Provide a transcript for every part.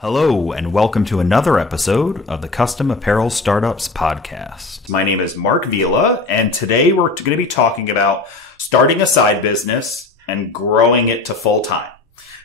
Hello, and welcome to another episode of the Custom Apparel Startups Podcast. My name is Mark Vila, and today we're going to be talking about starting a side business and growing it to full-time.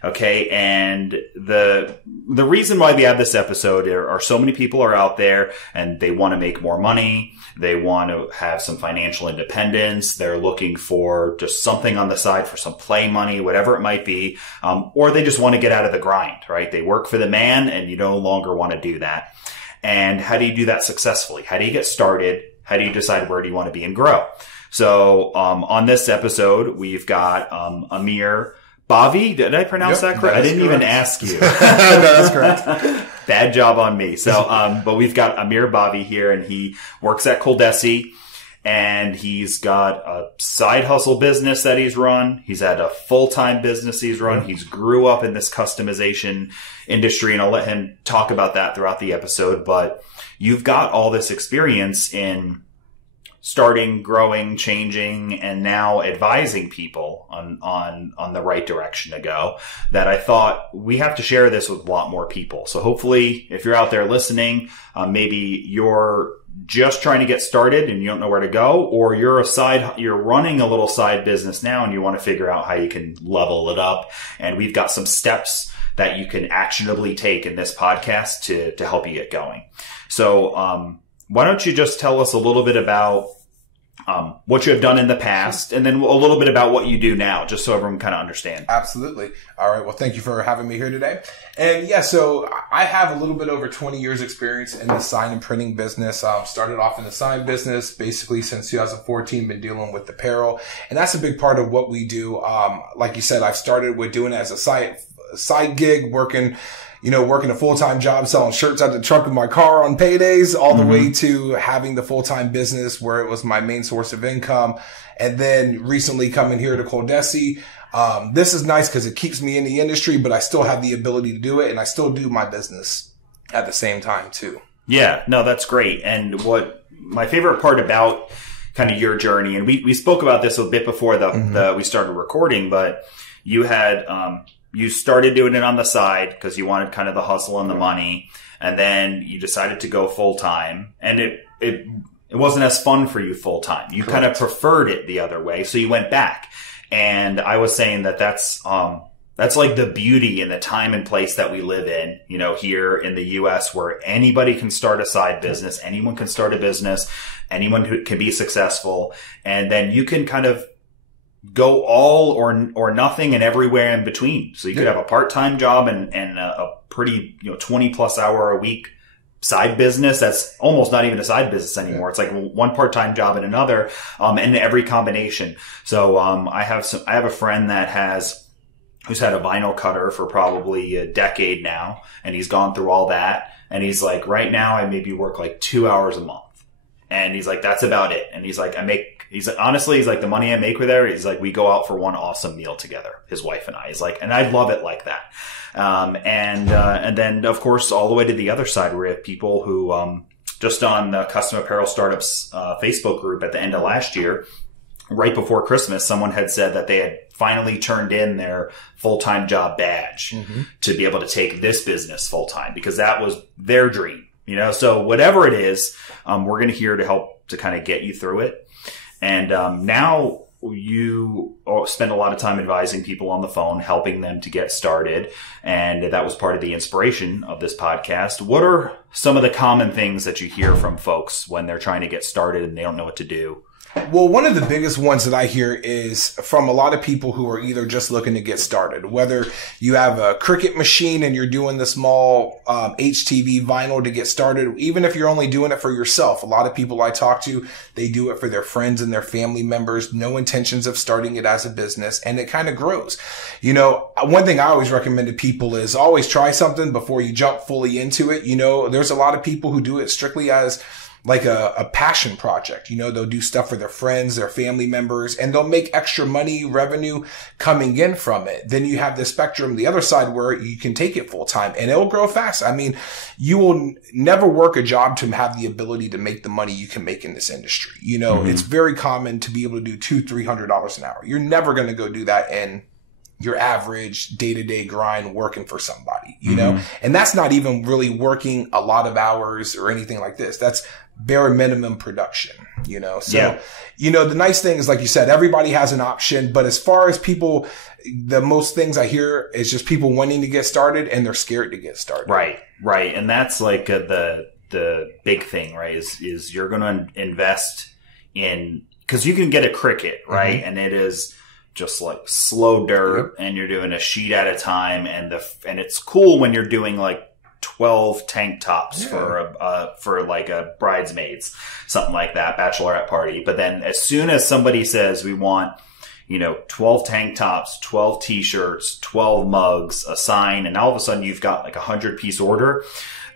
Okay, and the reason why we have this episode are so many people are out there and they want to make more money. They want to have some financial independence. They're looking for just something on the side for some play money, whatever it might be. Or they just want to get out of the grind, right? They work for the man and you no longer want to do that. And how do you do that successfully? How do you get started? How do you decide where do you want to be and grow? So, on this episode, we've got, Amir Bhavi, did I pronounce that correct? I didn't even ask you. No, that's correct. Bad job on me. So, but we've got Amir Bhavi here, and he works at Coldesi, and he's got a side hustle business that he's run. He's had a full-time business he's run. He's grew up in this customization industry, and I'll let him talk about that throughout the episode. But you've got all this experience in starting, growing, changing, and now advising people on the right direction to go, that I thought we have to share this with a lot more people. So hopefully, if you're out there listening, maybe you're just trying to get started and you don't know where to go, or you're running a little side business now and you want to figure out how you can level it up. And we've got some steps that you can actionably take in this podcast to help you get going. So, why don't you just tell us a little bit about what you have done in the past, and then a little bit about what you do now, just so everyone kind of understands. Absolutely. All right. Well, thank you for having me here today. And yeah, so I have a little bit over 20 years experience in the sign and printing business. Started off in the sign business, basically since 2014, been dealing with apparel. And that's a big part of what we do. Like you said, I've started with doing it as a side gig, working a full-time job, selling shirts out the trunk of my car on paydays, all the way to having the full-time business where it was my main source of income. And then recently coming here to Coldesi. This is nice because it keeps me in the industry, but I still have the ability to do it, and I still do my business at the same time too. Yeah, no, that's great. And what my favorite part about kind of your journey, and we spoke about this a bit before we started recording, but you had, you started doing it on the side because you wanted kind of the hustle and the money, and then you decided to go full time, and it wasn't as fun for you full time. You kind of preferred it the other way, so you went back. And I was saying that's like the beauty in the time and place that we live in, here in the US, where anybody can start a side business, anyone can start a business, anyone who can be successful, and then you can kind of go all or nothing and everywhere in between. So you could have a part-time job and a pretty, 20 plus hour a week side business. That's almost not even a side business anymore. It's like one part-time job and another, and every combination. So, I have a friend who's had a vinyl cutter for probably a decade now, and he's gone through all that. And he's like, right now I maybe work like 2 hours a month. And he's like, that's about it. And he's like, honestly, he's like, the money I make with her, he's like, we go out for one awesome meal together, his wife and I. He's like, and I love it like that. And then of course, all the way to the other side, we have people who, just on the Custom Apparel Startups, Facebook group at the end of last year, right before Christmas, someone had said that they had finally turned in their full-time job badge to be able to take this business full-time, because that was their dream, so whatever it is, we're going to here to help to kind of get you through it. And now you spend a lot of time advising people on the phone, helping them to get started. And that was part of the inspiration of this podcast. What are some of the common things that you hear from folks when they're trying to get started and they don't know what to do? Well, one of the biggest ones that I hear is from a lot of people who are either just looking to get started, whether you have a Cricut machine and you're doing the small HTV vinyl to get started, even if you're only doing it for yourself. A lot of people I talk to, they do it for their friends and their family members, no intentions of starting it as a business, and it kind of grows. One thing I always recommend to people is always try something before you jump fully into it. There's a lot of people who do it strictly as like a passion project. They'll do stuff for their friends, their family members, and they'll make extra money, revenue coming in from it. Then you have the spectrum, the other side, where you can take it full time and it'll grow fast. I mean, you will never work a job to have the ability to make the money you can make in this industry. It's very common to be able to do $200-300 an hour. You're never going to go do that in your average day-to-day grind working for somebody, you know? And that's not even really working a lot of hours or anything like this. That's bare minimum production, you know? So, you know, the nice thing is, like you said, everybody has an option, but as far as people, the most things I hear is just people wanting to get started and they're scared to get started. Right. Right. And that's like the big thing, right? Is you're going to invest in, cause you can get a Cricut, right? And it is just like slow dirt and you're doing a sheet at a time. And it's cool when you're doing like 12 tank tops for like a bridesmaids, something like that, bachelorette party. But then as soon as somebody says we want, you know, 12 tank tops, 12 t-shirts, 12 mugs, a sign, and all of a sudden you've got like 100-piece order.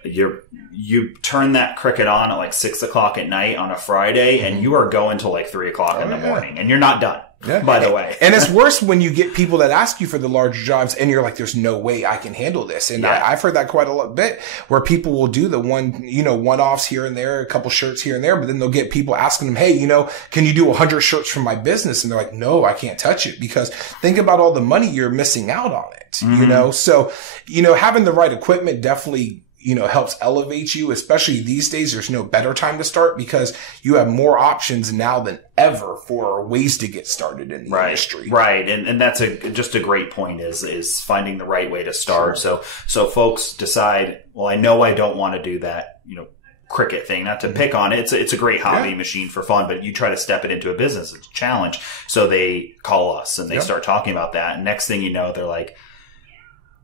You turn that Cricut on at like 6 o'clock at night on a Friday and you are going till like 3 o'clock in the morning and you're not done. By the way. And it's worse when you get people that ask you for the larger jobs and you're like, there's no way I can handle this. And I've heard that quite a bit where people will do the one-offs here and there, a couple shirts here and there, but then they'll get people asking them, hey, you know, can you do 100 shirts for my business? And they're like, no, I can't touch it, because think about all the money you're missing out on it, you know? So, you know, having the right equipment definitely, you know, helps elevate you, especially these days. There's no better time to start because you have more options now than ever for ways to get started in the industry. Right. And that's just a great point is finding the right way to start. So folks decide, well, I know I don't want to do that, you know, Cricut thing, not to pick on it. It's a great hobby machine for fun, but you try to step it into a business. It's a challenge. So they call us and they start talking about that. And next thing you know, they're like,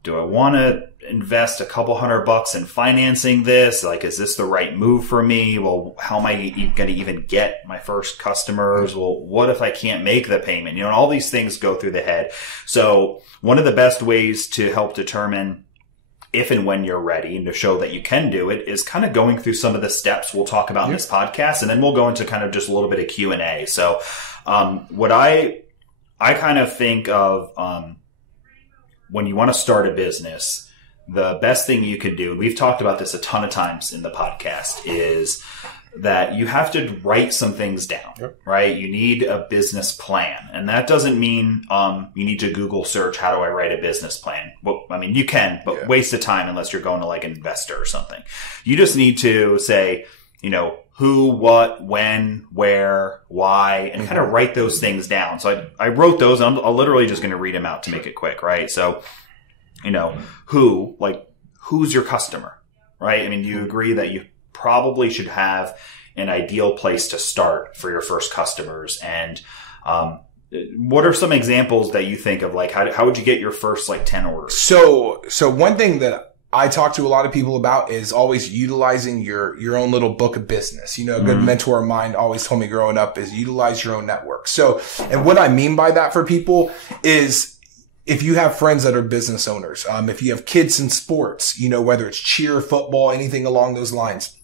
do I want to invest a couple $100 in financing this? Like, is this the right move for me? Well, how am I going to even get my first customers? Well, what if I can't make the payment? You know, and all these things go through the head. So one of the best ways to help determine if and when you're ready and to show that you can do it is kind of going through some of the steps we'll talk about in this podcast. And then we'll go into kind of just a little bit of Q&A. So, what I kind of think of, when you want to start a business, the best thing you can do, we've talked about this a ton of times in the podcast, is that you have to write some things down, right? You need a business plan. And that doesn't mean you need to Google search, how do I write a business plan? Well, I mean, you can, but waste of time unless you're going to like an investor or something. You just need to say, you know, who, what, when, where, why, and kind of write those things down. So I wrote those. I'm literally just going to read them out to make it quick, right? So, you know, who's your customer, right? I mean, do you agree that you probably should have an ideal place to start for your first customers? And what are some examples that you think of? Like, how would you get your first like 10 orders? So one thing that I talk to a lot of people about is always utilizing your own little book of business. You know, a good mentor of mine always told me growing up is utilize your own network. So, and what I mean by that for people is if you have friends that are business owners, if you have kids in sports, you know, whether it's cheer, football, anything along those lines.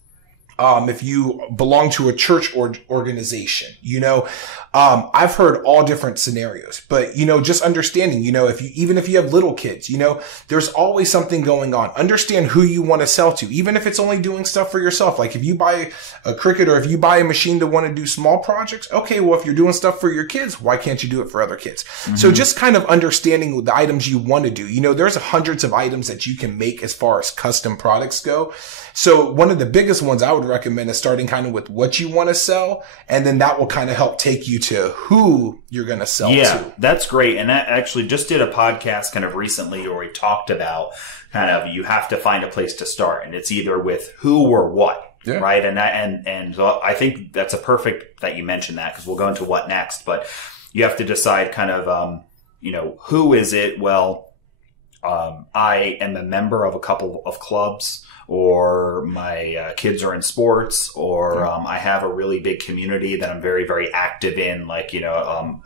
If you belong to a church organization, you know, I've heard all different scenarios, but, you know, just understanding, you know, even if you have little kids, you know, there's always something going on. Understand who you want to sell to, even if it's only doing stuff for yourself. Like if you buy a Cricut or if you buy a machine to want to do small projects, okay, well, if you're doing stuff for your kids, why can't you do it for other kids? So just kind of understanding the items you want to do. You know, there's hundreds of items that you can make as far as custom products go. So one of the biggest ones I would recommend is starting kind of with what you want to sell. And then that will kind of help take you to who you're going to sell to. Yeah, that's great. And I actually just did a podcast kind of recently where we talked about kind of you have to find a place to start. And it's either with who or what, right? And so I think that's a perfect that you mentioned that because we'll go into what next. But you have to decide kind of, you know, who is it? Well, I am a member of a couple of clubs, or my kids are in sports, or I have a really big community that I'm very, very active in. Like, you know,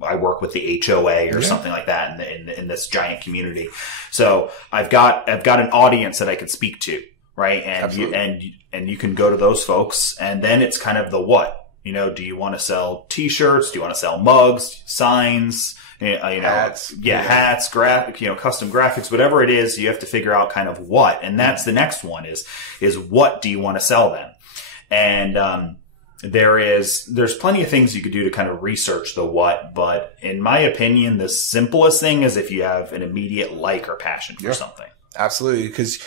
I work with the HOA or something like that in this giant community. So I've got an audience that I could speak to, right? And you can go to those folks, and then it's kind of the what. You know, do you want to sell T-shirts? Do you want to sell mugs, signs? You know, hats, hats, graphic, you know, custom graphics, whatever it is, you have to figure out kind of what. And that's the next one is what do you want to sell them? And, there's plenty of things you could do to kind of research the what, but in my opinion, the simplest thing is if you have an immediate like or passion for something. Absolutely. Because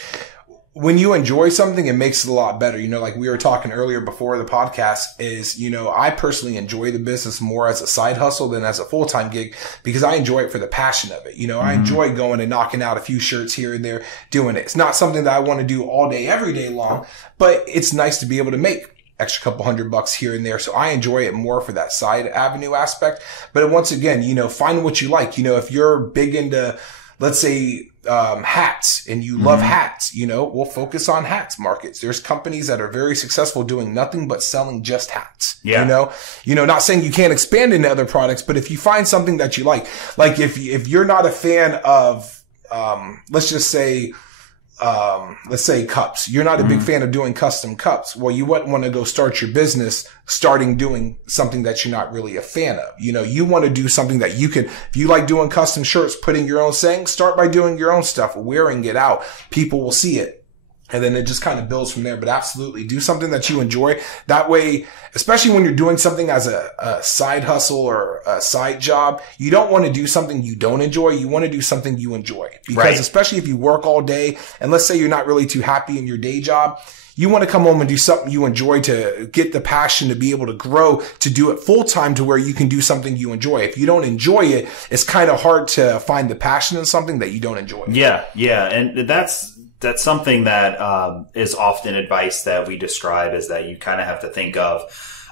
when you enjoy something, it makes it a lot better. You know, like we were talking earlier before the podcast is, you know, I personally enjoy the business more as a side hustle than as a full-time gig because I enjoy it for the passion of it. You know, I enjoy going and knocking out a few shirts here and there, doing it. It's not something that I want to do all day, every day long, but it's nice to be able to make extra couple $100 here and there. So I enjoy it more for that side avenue aspect. But once again, you know, find what you like. You know, if you're big into, let's say, hats and you love hats, you know, we'll focus on hats markets. There's companies that are very successful doing nothing but selling just hats. You know, not saying you can't expand into other products, but if you find something that you like if you're not a fan of, let's say cups. You're not a big fan of doing custom cups. Well, you wouldn't want to go start your business starting doing something that you're not really a fan of. You know, you want to do something that you can, if you like doing custom shirts, putting your own saying, start by doing your own stuff, wearing it out. People will see it. And then it just kind of builds from there. But absolutely do something that you enjoy. That way, especially when you're doing something as a side hustle or a side job, you don't want to do something you don't enjoy. You want to do something you enjoy. Because especially if you work all day, and let's say you're not really too happy in your day job, you want to come home and do something you enjoy to get the passion to be able to grow, to do it full time to where you can do something you enjoy. If you don't enjoy it, it's kind of hard to find the passion in something that you don't enjoy. Yeah. And that's something that is often advice that we describe is that you kind of have to think of,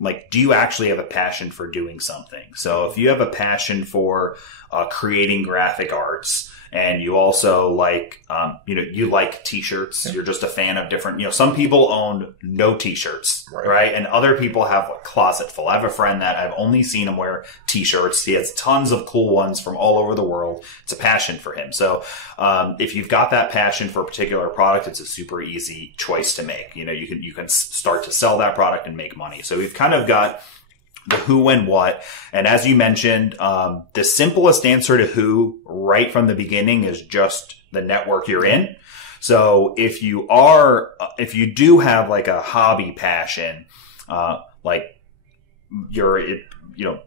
like, do you actually have a passion for doing something? So if you have a passion for creating graphic arts, and you also like, you like t-shirts, you're just a fan of different, some people own no t-shirts, right? And other people have a closet full. I have a friend that I've only seen him wear t-shirts. He has tons of cool ones from all over the world. It's a passion for him. So, if you've got that passion for a particular product, it's a super easy choice to make. You can start to sell that product and make money. So we've kind of got the who and what. And as you mentioned, the simplest answer to who right from the beginning is just the network you're in. So if you do have like a hobby passion, like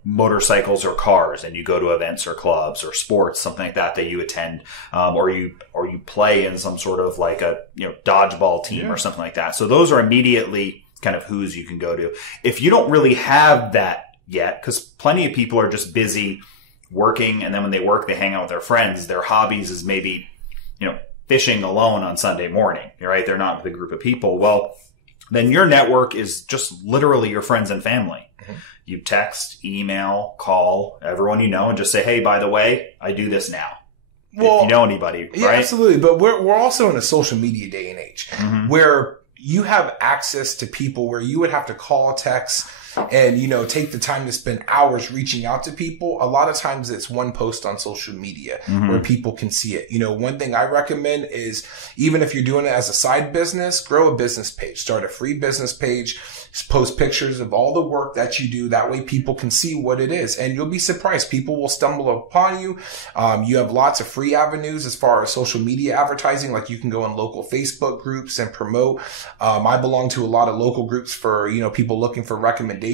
motorcycles or cars, and you go to events or clubs or sports, something like that you attend, or you play in some sort of like a, dodgeball team or something like that. So those are immediately kind of who's you can go to. If you don't really have that yet, because plenty of people are just busy working, and then when they work, they hang out with their friends. Their hobbies is maybe, fishing alone on Sunday morning, right? They're not with a group of people. Well, then your network is just literally your friends and family. You text, email, call everyone you know and just say, hey, by the way, I do this now. Well, if you know anybody, right? Yeah, absolutely. But we're also in a social media day and age where you have access to people where you would have to call, text, and, take the time to spend hours reaching out to people. A lot of times it's one post on social media where people can see it. One thing I recommend is, even if you're doing it as a side business, grow a business page, start a free business page, post pictures of all the work that you do. That way people can see what it is, and you'll be surprised. People will stumble upon you. You have lots of free avenues as far as social media advertising. Like you can go in local Facebook groups and promote. I belong to a lot of local groups for, people looking for recommendations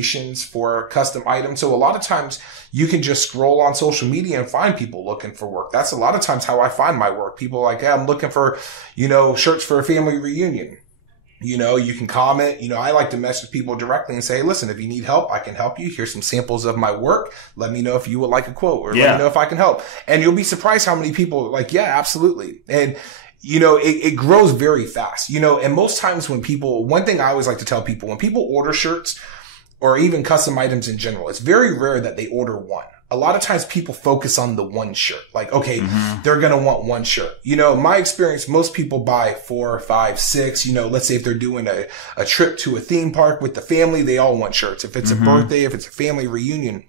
for custom items. So a lot of times you can just scroll on social media and find people looking for work. That's a lot of times how I find my work. People are like, hey, I'm looking for, shirts for a family reunion. You can comment. I like to message people directly and say, listen, if you need help, I can help you. Here's some samples of my work. Let me know if you would like a quote, or let me know if I can help. And you'll be surprised how many people are like, yeah, absolutely. And, it grows very fast, and most times one thing I always like to tell people, when people order shirts or even custom items in general, it's very rare that they order one. A lot of times people focus on the one shirt. Like, okay, they're going to want one shirt. My experience, most people buy 4, 5, 6, let's say if they're doing a trip to a theme park with the family, they all want shirts. If it's a birthday, if it's a family reunion,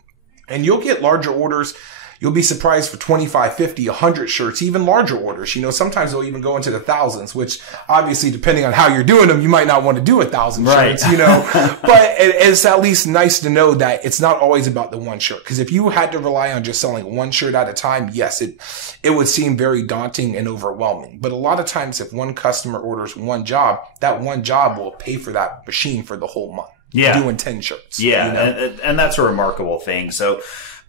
and you'll get larger orders. You'll be surprised for 25, 50, 100 shirts, even larger orders. Sometimes they'll even go into the thousands, which obviously, depending on how you're doing them, you might not want to do 1,000 shirts, but it's at least nice to know that it's not always about the one shirt. Because if you had to rely on just selling one shirt at a time, yes, it would seem very daunting and overwhelming. But a lot of times, if one customer orders one job, that one job will pay for that machine for the whole month. doing 10 shirts. Yeah. You know? and that's a remarkable thing. So,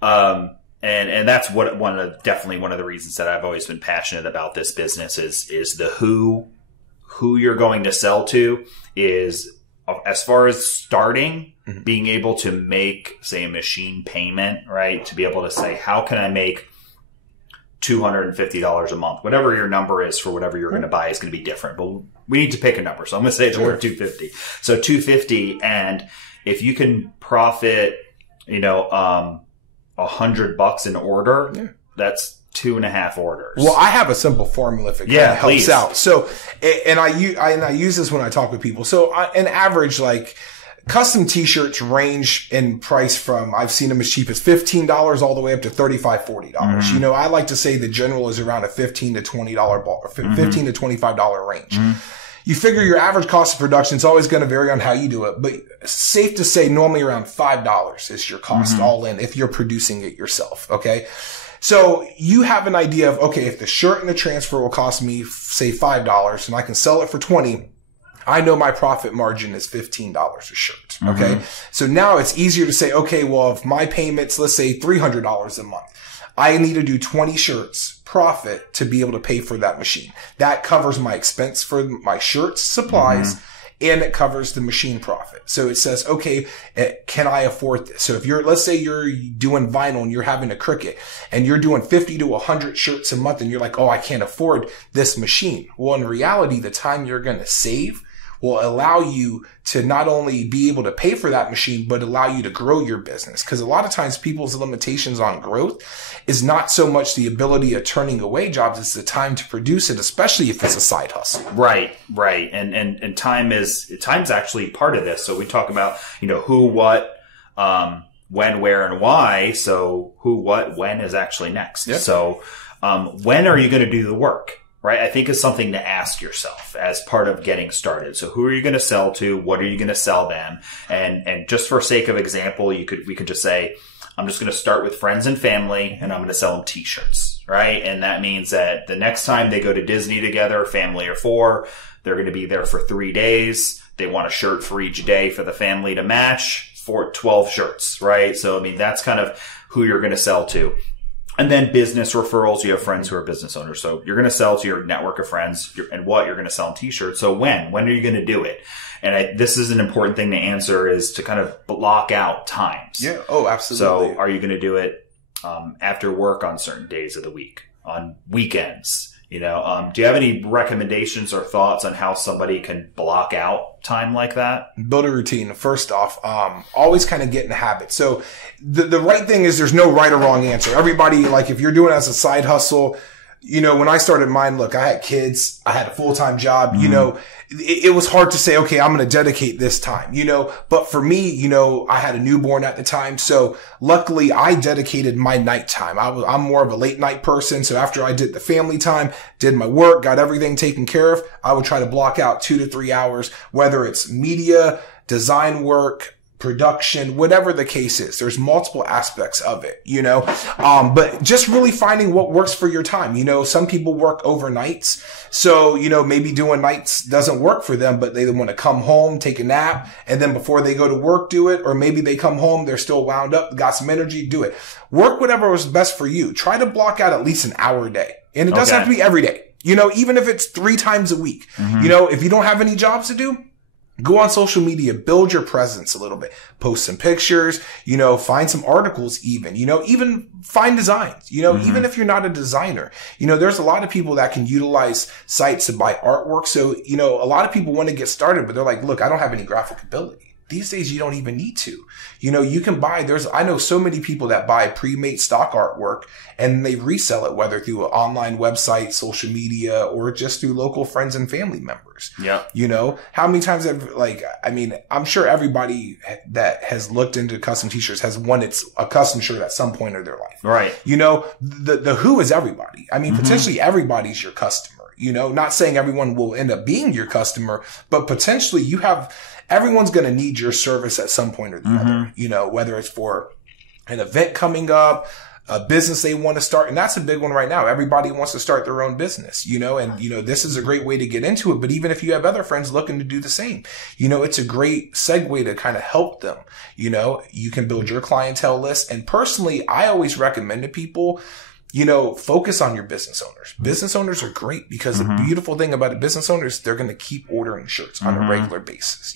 and that's definitely one of the reasons that I've always been passionate about this business is the who you're going to sell to is, as far as starting, being able to make, say, a machine payment, right? To be able to say, how can I make $250 a month? Whatever your number is for whatever you're going to buy is going to be different, but we need to pick a number. So I'm going to say it's worth $250. So $250. And if you can profit, $100 an order, that's 2.5 orders. Well, I have a simple formula if it kind of helps out. So, and I use this when I talk with people. So an average, like, custom t-shirts range in price from, I've seen them as cheap as $15 all the way up to $35, $40. I like to say the general is around a $15 to $20 ball, or $15 to $25 range. You figure your average cost of production is always going to vary on how you do it, but safe to say normally around $5 is your cost all in if you're producing it yourself. Okay. So you have an idea of, okay, if the shirt and the transfer will cost me, say, $5 and I can sell it for $20, I know my profit margin is $15 a shirt. Okay. So now it's easier to say, okay, well, if my payments, let's say $300 a month, I need to do 20 shirts profit to be able to pay for that machine. That covers my expense for my shirts, supplies, and it covers the machine profit. So it says, okay, can I afford this? So if let's say you're doing vinyl and you're having a Cricut and you're doing 50 to 100 shirts a month and you're like, oh, I can't afford this machine. Well, in reality, the time you're going to save will allow you to not only be able to pay for that machine, but allow you to grow your business. Because a lot of times people's limitations on growth is not so much the ability of turning away jobs, it's the time to produce it, especially if it's a side hustle. Right. And time's actually part of this. So we talk about, who, what, when, where, and why. So who, what, when is actually next. Yep. So, when are you going to do the work? Right. I think it's something to ask yourself as part of getting started. So who are you going to sell to? What are you going to sell them? And just for sake of example, we could just say, I'm just going to start with friends and family and I'm going to sell them t-shirts. Right. And that means that the next time they go to Disney together, family of 4, they're going to be there for 3 days. They want a shirt for each day for the family to match for 12 shirts. Right. So, that's kind of who you're going to sell to. And then business referrals. You have friends who are business owners. So you're going to sell to your network of friends and you're going to sell them t-shirts. So when are you going to do it? And this is an important thing to answer, is to kind of block out times. Yeah. Oh, absolutely. So are you going to do it, after work on certain days of the week, on weekends? Do you have any recommendations or thoughts on how somebody can block out time like that? Build a routine. First off, always kind of get in the habit. So the right thing is there's no right or wrong answer. Everybody, like, if you're doing it as a side hustle, when I started mine, look, I had kids, I had a full-time job, it was hard to say, okay, I'm going to dedicate this time, but for me, I had a newborn at the time. So luckily I dedicated my nighttime. I'm more of a late night person. So after I did the family time, did my work, got everything taken care of, I would try to block out 2 to 3 hours, whether it's media, design work, production, whatever the case is. There's multiple aspects of it, but just really finding what works for your time. Some people work overnights. So, maybe doing nights doesn't work for them, but they want to come home, take a nap, and then before they go to work, do it. Or maybe they come home, they're still wound up, got some energy, do it. Work whatever was best for you. Try to block out at least an hour a day. And it doesn't have to be every day. Even if it's 3 times a week, if you don't have any jobs to do, go on social media, build your presence a little bit, post some pictures, find some articles even find designs, even if you're not a designer, there's a lot of people that can utilize sites to buy artwork. So, a lot of people want to get started, but they're like, look, I don't have any graphic ability. These days, you don't even need to. You can buy, I know so many people that buy pre-made stock artwork and they resell it, whether through an online website, social media, or just through local friends and family members. Yeah. How many times I'm sure everybody that has looked into custom t-shirts has wanted a custom shirt at some point of their life. Right. The who is everybody. Potentially everybody's your customer. Not saying everyone will end up being your customer, but potentially everyone's going to need your service at some point or the other, whether it's for an event coming up, a business they want to start. And that's a big one right now. Everybody wants to start their own business, and, this is a great way to get into it. But even if you have other friends looking to do the same, it's a great segue to kind of help them. You can build your clientele list. And personally, I always recommend to people, focus on your business owners. Business owners are great because the beautiful thing about a business owner is they're going to keep ordering shirts on a regular basis.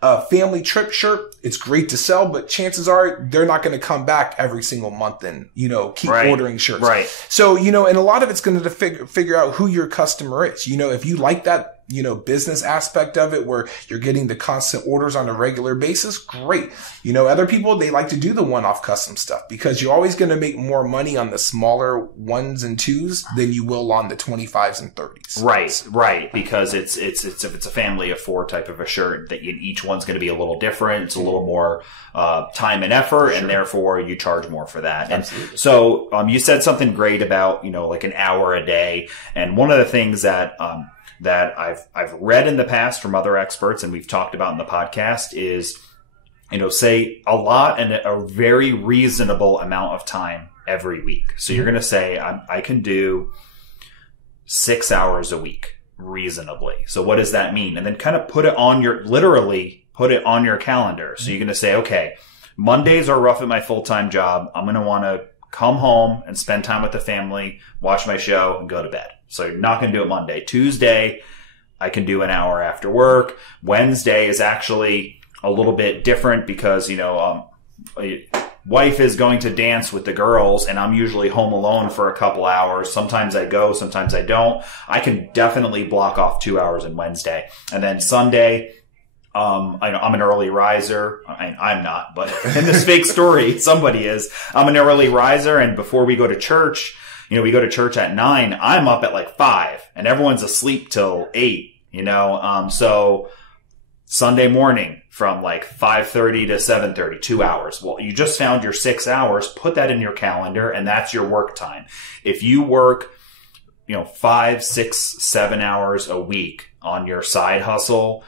A family trip shirt, it's great to sell, but chances are they're not going to come back every single month and, keep ordering shirts. Right. So, and a lot of it's going to figure out who your customer is. If you like that, business aspect of it where you're getting the constant orders on a regular basis, great. Other people, they like to do the one-off custom stuff because you're always going to make more money on the smaller ones and twos than you will on the 25s and 30s. Right. Because it's if it's a family of 4 type of a shirt, that each one's going to be a little different. It's a little more time and effort, and therefore you charge more for that. Absolutely. And so you said something great about like an hour a day, and one of the things that that I've read in the past from other experts and we've talked about in the podcast is, say a lot and a very reasonable amount of time every week. So you're going to say, I can do 6 hours a week reasonably. So what does that mean? And then kind of literally put it on your calendar. So you're going to say, okay, Mondays are rough at my full-time job. I'm going to want to come home and spend time with the family, watch my show, and go to bed. So you're not going to do it Monday. Tuesday, I can do an hour after work. Wednesday is actually a little bit different because, wife is going to dance with the girls and I'm usually home alone for a couple hours. Sometimes I go, sometimes I don't. I can definitely block off 2 hours on Wednesday. And then Sunday, I'm an early riser. I'm not, but in this fake story, somebody is. I'm an early riser, and before we go to church, we go to church at 9. I'm up at like 5, and everyone's asleep till 8. So Sunday morning from like 5:30 to 7:30, 2 hours. Well, you just found your 6 hours. Put that in your calendar, and that's your work time. If you work, 5, 6, 7 hours a week on your side hustle,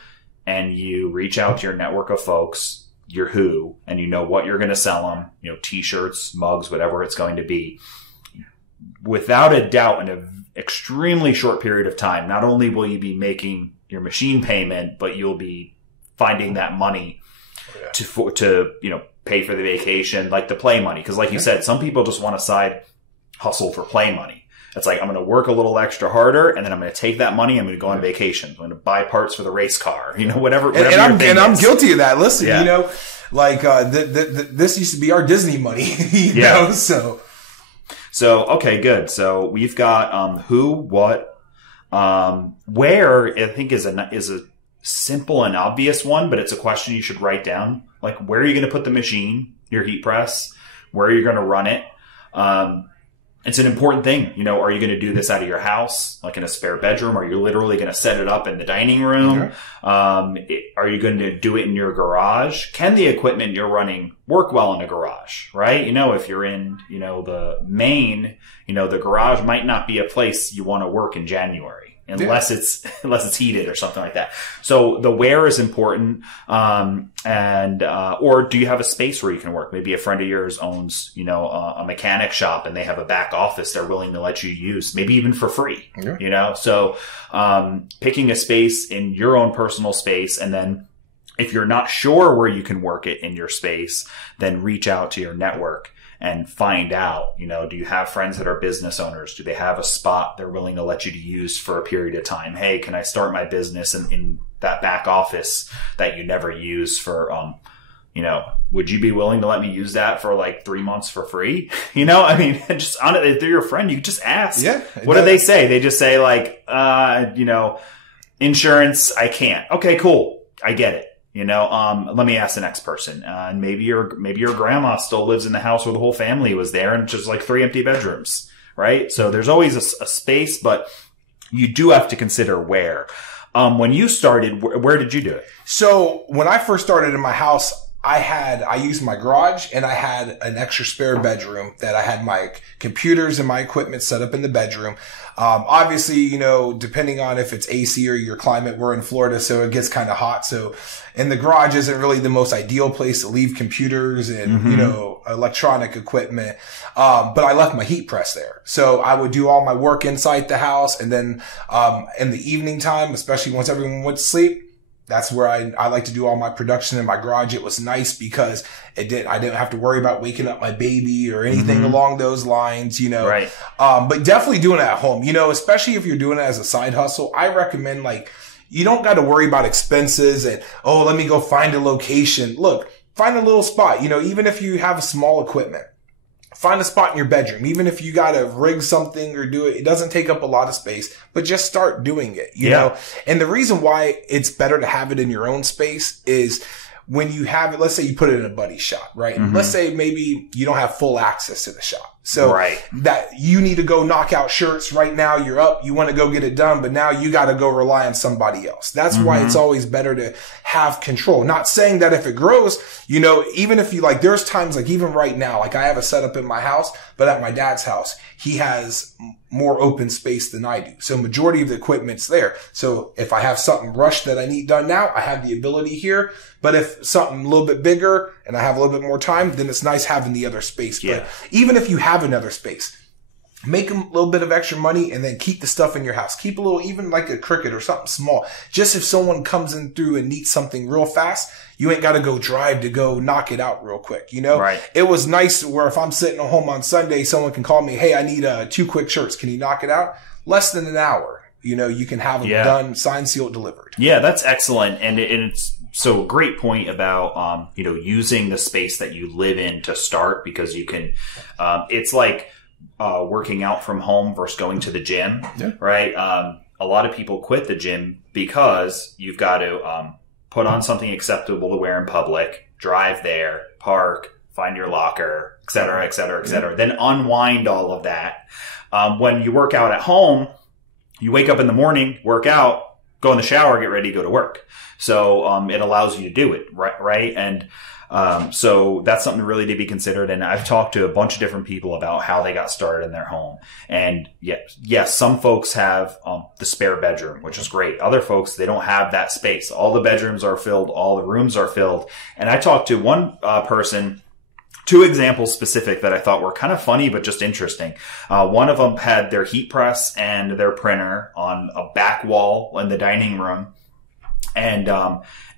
and you reach out to your network of folks, your who, and you know what you're going to sell them, t-shirts, mugs, whatever it's going to be, without a doubt, in an extremely short period of time, not only will you be making your machine payment, but you'll be finding that money to pay for the vacation, like the play money. Because like you said, some people just want a side hustle for play money. It's like, I'm going to work a little extra harder, and then I'm going to take that money. I'm going to go on vacation. I'm going to buy parts for the race car, whatever. And I'm guilty of that. Listen, this used to be our Disney money, so. So, okay, good. So we've got, who, what, where, I think is a simple and obvious one, but it's a question you should write down. Like, where are you going to put the machine, your heat press? Where are you going to run it? It's an important thing. Are you going to do this out of your house, like in a spare bedroom? Are you literally going to set it up in the dining room? Are you going to do it in your garage? Can the equipment you're running work well in a garage, right? If you're in, the Maine, the garage might not be a place you want to work in January. Unless it's heated or something like that. So the where is important. Or do you have a space where you can work? Maybe a friend of yours owns, a mechanic shop and they have a back office they're willing to let you use, maybe even for free, So, picking a space in your own personal space, and then if you're not sure where you can work it in your space, then reach out to your network and find out, do you have friends that are business owners? Do they have a spot they're willing to let you to use for a period of time? Hey, can I start my business in that back office that you never use for, would you be willing to let me use that for like 3 months for free? Just on it, if they're your friend, you just ask. Yeah. What do they say? They just say like, insurance, I can't. Okay, cool. I get it. Let me ask the next person. And maybe your grandma still lives in the house where the whole family was there, and it's just like 3 empty bedrooms, right? So there's always a space, but you do have to consider where. When you started, where did you do it? So when I first started in my house, I used my garage and I had an extra spare bedroom that I had my computers and my equipment set up in the bedroom. Obviously, you know, depending on if it's AC or your climate, we're in Florida, so it gets kind of hot. So, and the garage isn't really the most ideal place to leave computers and, you know, electronic equipment. But I left my heat press there. So I would do all my work inside the house. And then, in the evening time, especially once everyone went to sleep, that's where I like to do all my production in my garage. It was nice because I didn't have to worry about waking up my baby or anything along those lines, you know. Right. But definitely doing it at home, you know, especially if you're doing it as a side hustle. I recommend, like, you don't got to worry about expenses and, oh, let me go find a location. Look, find a little spot, you know, even if you have small equipment. Find a spot in your bedroom. Even if you got to rig something or do it, it doesn't take up a lot of space, but just start doing it, you know? And the reason why it's better to have it in your own space is when you have it, let's say you put it in a buddy's shop, right? Let's say maybe you don't have full access to the shop. So that you need to go knock out shirts right now. You're up. You want to go get it done, but now you got to go rely on somebody else. That's why it's always better to have control. Not saying that if it grows, you know, even if you like, there's times like even right now, like I have a setup in my house, but at my dad's house, he has more open space than I do. So majority of the equipment's there. So if I have something rushed that I need done now, I have the ability here. But if something a little bit bigger and I have a little bit more time, then it's nice having the other space. But even if you have another space, make a little bit of extra money and then keep the stuff in your house. Keep a little, even like a Cricut or something small. Just if someone comes in through and needs something real fast, you ain't got to go drive to go knock it out real quick. You know, it was nice where if I'm sitting at home on Sunday, someone can call me, hey, I need 2 quick shirts. Can you knock it out? Less than an hour. You know, you can have them done, signed, sealed, delivered. Yeah, that's excellent. And it's so a great point about, you know, using the space that you live in to start, because you can, it's like, working out from home versus going to the gym, right? A lot of people quit the gym because you've got to, put on something acceptable to wear in public, drive there, park, find your locker, et cetera, et cetera, et cetera. Then unwind all of that. When you work out at home, you wake up in the morning, work out, go in the shower, get ready to go to work. So, it allows you to do it, right? And, so that's something really to be considered. And I've talked to a bunch of different people about how they got started in their home. And yes, some folks have, the spare bedroom, which is great. Other folks, they don't have that space. All the bedrooms are filled. All the rooms are filled. And I talked to one, person, 2 examples specific that I thought were kind of funny, but just interesting. One of them had their heat press and their printer on a back wall in the dining room. And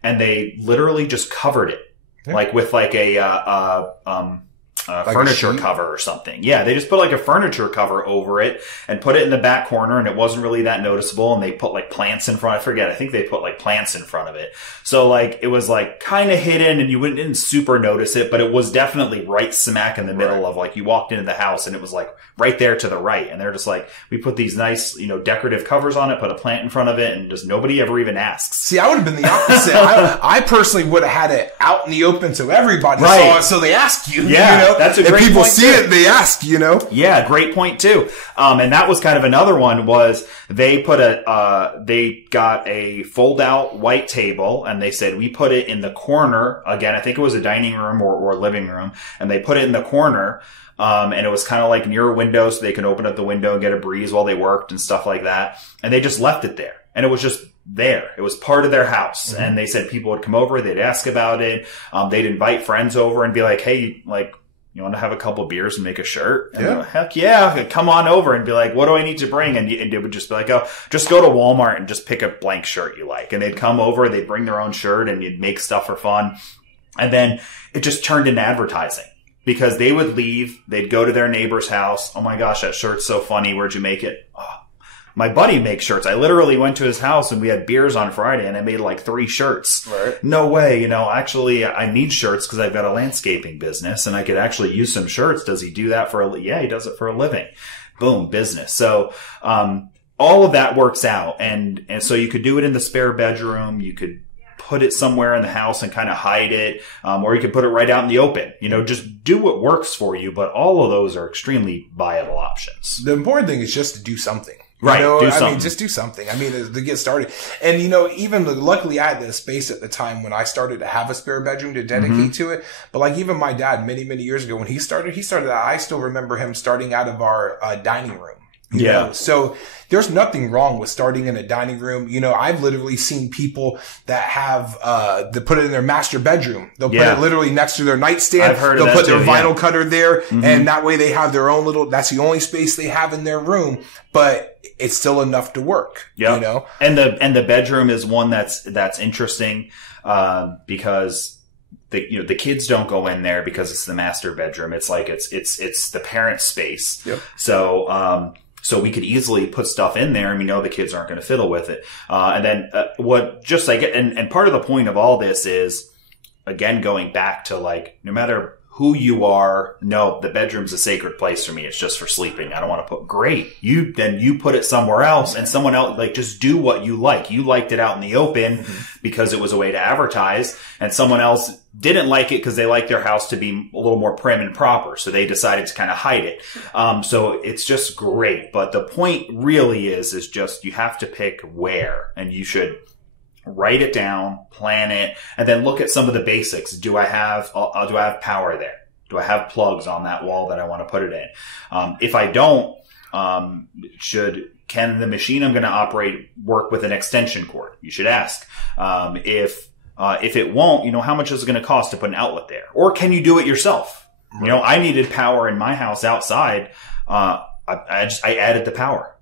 they literally just covered it. Like with like a like furniture cover or something. Yeah, they just put like a furniture cover over it and put it in the back corner, and it wasn't really that noticeable. And they put like plants in front. I think they put like plants in front of it. So like it was like kind of hidden, and you didn't super notice it, but it was definitely right smack in the middle of like you walked into the house, and it was like right there to the right. And they're just like, we put these nice, you know, decorative covers on it, put a plant in front of it, and just nobody ever even asks. See, I would have been the opposite. I personally would have had it out in the open so everybody saw it, so they ask you. Yeah, you know? That's a great point. If people see it, they ask, you know? Yeah, great point too. And that was kind of another one was they put they got a fold out white table, and they said, we put it in the corner. Again, I think it was a dining room or living room, and they put it in the corner. And it was kind of like near a window, so they could open up the window and get a breeze while they worked and stuff like that. And they just left it there. And it was just there. It was part of their house. And they said people would come over, they'd ask about it. They'd invite friends over and be like, hey, like, you want to have a couple beers and make a shirt? And like, heck yeah, come on over, and be like, what do I need to bring? And they would just be like, oh, just go to Walmart and just pick a blank shirt you like. And they'd come over, they'd bring their own shirt, and you'd make stuff for fun. And then it just turned into advertising. Because they would leave, they'd go to their neighbor's house. Oh my gosh, that shirt's so funny. Where'd you make it? Oh, my buddy makes shirts. I literally went to his house and we had beers on Friday, and I made like 3 shirts. Right. No way. You know, actually I need shirts because I've got a landscaping business and I could actually use some shirts. Does he do that yeah, he does it for a living. Boom, business. So, all of that works out. And so you could do it in the spare bedroom. You could put it somewhere in the house and kind of hide it. Or you can put it right out in the open. You know, just do what works for you. But all of those are extremely viable options. The important thing is just to do something. Right. Do something. I mean, just do something. I mean, to get started. And, even luckily I had the space at the time when I started to have a spare bedroom to dedicate to it. But like even my dad, many, many years ago when he started I still remember him starting out of our dining room. You know? So there's nothing wrong with starting in a dining room. I've literally seen people that have, they put it in their master bedroom. They'll put it literally next to their nightstand. I've heard of They'll that put their too, vinyl cutter there. And that way they have their own that's the only space they have in their room, but it's still enough to work. Yeah. And the bedroom is one that's interesting, because the kids don't go in there because it's the master bedroom. It's like, it's the parent space. Yep. So we could easily put stuff in there and we know the kids aren't going to fiddle with it. And then, and part of the point of all this is, again, going back to like, no matter who you are, no, the bedroom's a sacred place for me. It's just for sleeping. I don't want to great. You put it somewhere else and someone else, like, just do what you like. You liked it out in the open because it was a way to advertise, and someone else didn't like it because they like their house to be a little more prim and proper. So they decided to kind of hide it. So it's just great. But the point really is just you have to pick where, and you should write it down, plan it, and then look at some of the basics. Do I have power there? Do I have plugs on that wall that I want to put it in? If I don't, can the machine I'm going to operate work with an extension cord? You should ask. If it won't, how much is it going to cost to put an outlet there? Or can you do it yourself? Right. I needed power in my house outside. I added the power.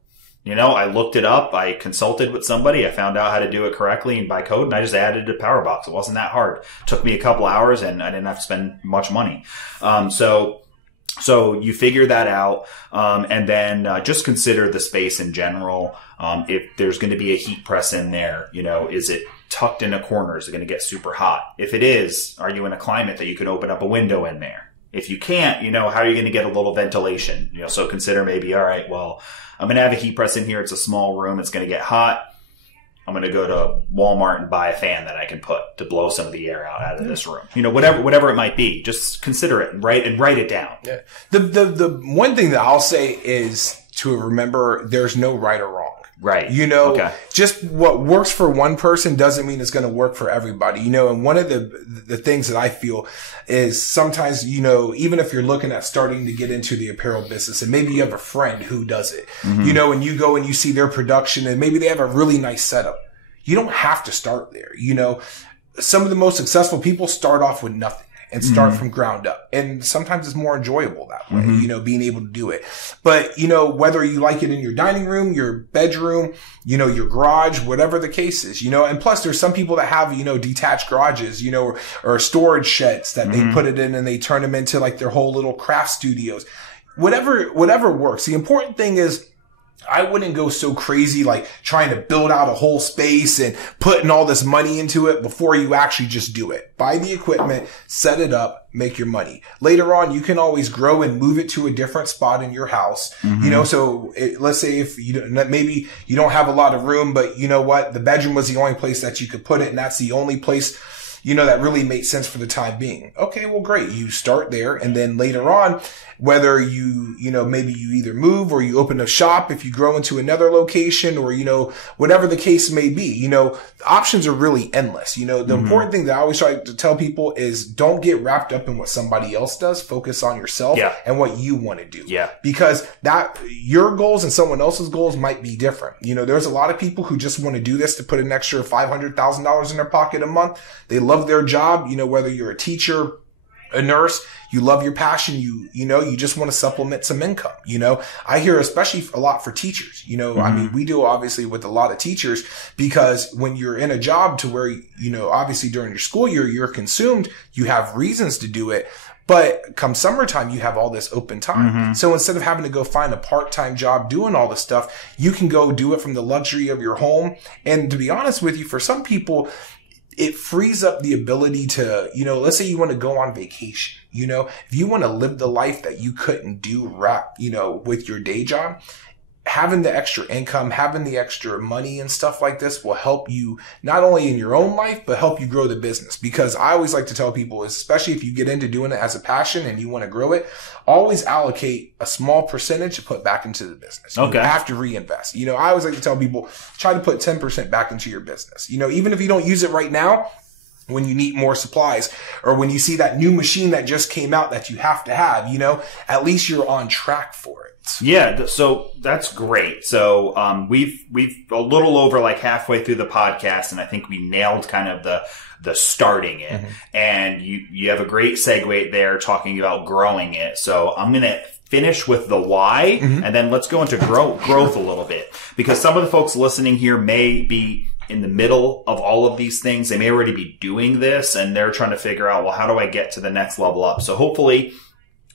I looked it up. I consulted with somebody. I found out how to do it correctly and by code, and I just added a power box. It wasn't that hard. It took me a couple hours and I didn't have to spend much money. So you figure that out. And then, just consider the space in general. If there's going to be a heat press in there, is it tucked in a corner? Is it going to get super hot? If it is, are you in a climate that you can open up a window in there? If you can't, how are you going to get a little ventilation? So consider maybe, all right, well, I'm going to have a heat press in here. It's a small room. It's going to get hot. I'm going to go to Walmart and buy a fan that I can put to blow some of the air out of this room. Whatever it might be, just consider it and write it down. Yeah. The one thing that I'll say is to remember there's no right or wrong. Right. Just what works for one person doesn't mean it's going to work for everybody. And one of the things that I feel is sometimes, even if you're looking at starting to get into the apparel business and maybe you have a friend who does it, and you go and you see their production and maybe they have a really nice setup. You don't have to start there. Some of the most successful people start off with nothing and start from ground up. And sometimes it's more enjoyable that way, being able to do it. But, whether you like it in your dining room, your bedroom, your garage, whatever the case is, and plus there's some people that have, detached garages, or storage sheds that they put it in and they turn them into like their whole little craft studios. Whatever works. The important thing is, I wouldn't go so crazy like trying to build out a whole space and putting all this money into it before you actually just do it. Buy the equipment, set it up, make your money. Later on, you can always grow and move it to a different spot in your house. Let's say if maybe you don't have a lot of room, but you know what? The bedroom was the only place that you could put it, and that's the only place that really made sense for the time being. Okay, well, great. You start there. And then later on, whether maybe you either move or you open a shop, if you grow into another location or, whatever the case may be, the options are really endless. The important thing that I always try to tell people is don't get wrapped up in what somebody else does. Focus on yourself and what you want to do. Yeah. Because your goals and someone else's goals might be different. There's a lot of people who just want to do this to put an extra $500,000 in their pocket a month. They love their job, whether you're a teacher, a nurse, you love your passion, you just want to supplement some income. I hear especially a lot for teachers, I mean, we deal obviously with a lot of teachers because when you're in a job to where, obviously during your school year, you're consumed, you have reasons to do it. But come summertime, you have all this open time. So instead of having to go find a part-time job doing all this stuff, you can go do it from the luxury of your home. And to be honest with you, for some people, it frees up the ability to, let's say you want to go on vacation, if you want to live the life that you couldn't do with your day job, having the extra income, having the extra money and stuff like this will help you not only in your own life, but help you grow the business. Because I always like to tell people, especially if you get into doing it as a passion and you want to grow it, always allocate a small percentage to put back into the business. You have to reinvest. You know, I always like to tell people, try to put 10% back into your business. You know, even if you don't use it right now, when you need more supplies or when you see that new machine that just came out that you have to have, you know, at least you're on track for it. Yeah, so that's great. So we've a little over like halfway through the podcast, and I think we nailed kind of the starting it. Mm-hmm. And you have a great segue there talking about growing it. So I'm going to finish with the why, and then let's go into growth a little bit, because some of the folks listening here may be in the middle of all of these things. They may already be doing this, and they're trying to figure out, well, how do I get to the next level up? So hopefully,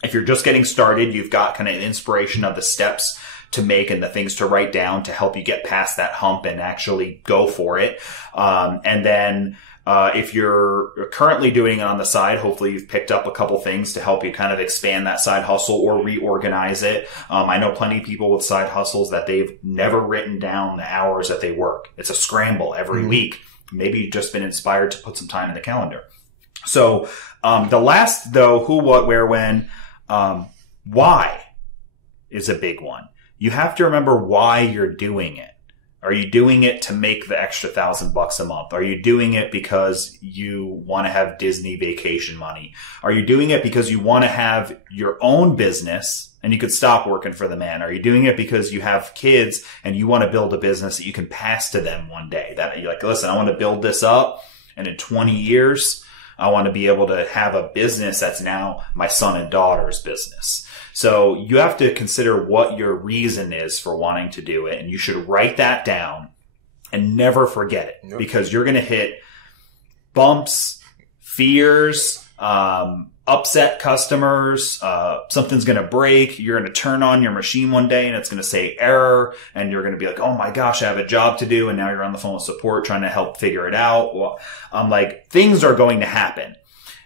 if you're just getting started, you've got kind of an inspiration of the steps to make and the things to write down to help you get past that hump and actually go for it. And then if you're currently doing it on the side, hopefully you've picked up a couple things to help you kind of expand that side hustle or reorganize it. I know plenty of people with side hustles that they've never written down the hours that they work. It's a scramble every week. Maybe you've just been inspired to put some time in the calendar. So the last, though, who, what, where, when, why is a big one. You have to remember why you're doing it. Are you doing it to make the extra $1,000 a month? Are you doing it because you want to have Disney vacation money? Are you doing it because you want to have your own business and you could stop working for the man? Are you doing it because you have kids and you want to build a business that you can pass to them one day? That you're like, listen, I want to build this up, and in 20 years, I want to be able to have a business that's now my son and daughter's business. So you have to consider what your reason is for wanting to do it. And you should write that down and never forget it, because you're going to hit bumps, fears, upset customers, something's going to break. You're going to turn on your machine one day and it's going to say error, and you're going to be like, oh my gosh, I have a job to do. And now you're on the phone with support trying to help figure it out. Well, like, things are going to happen.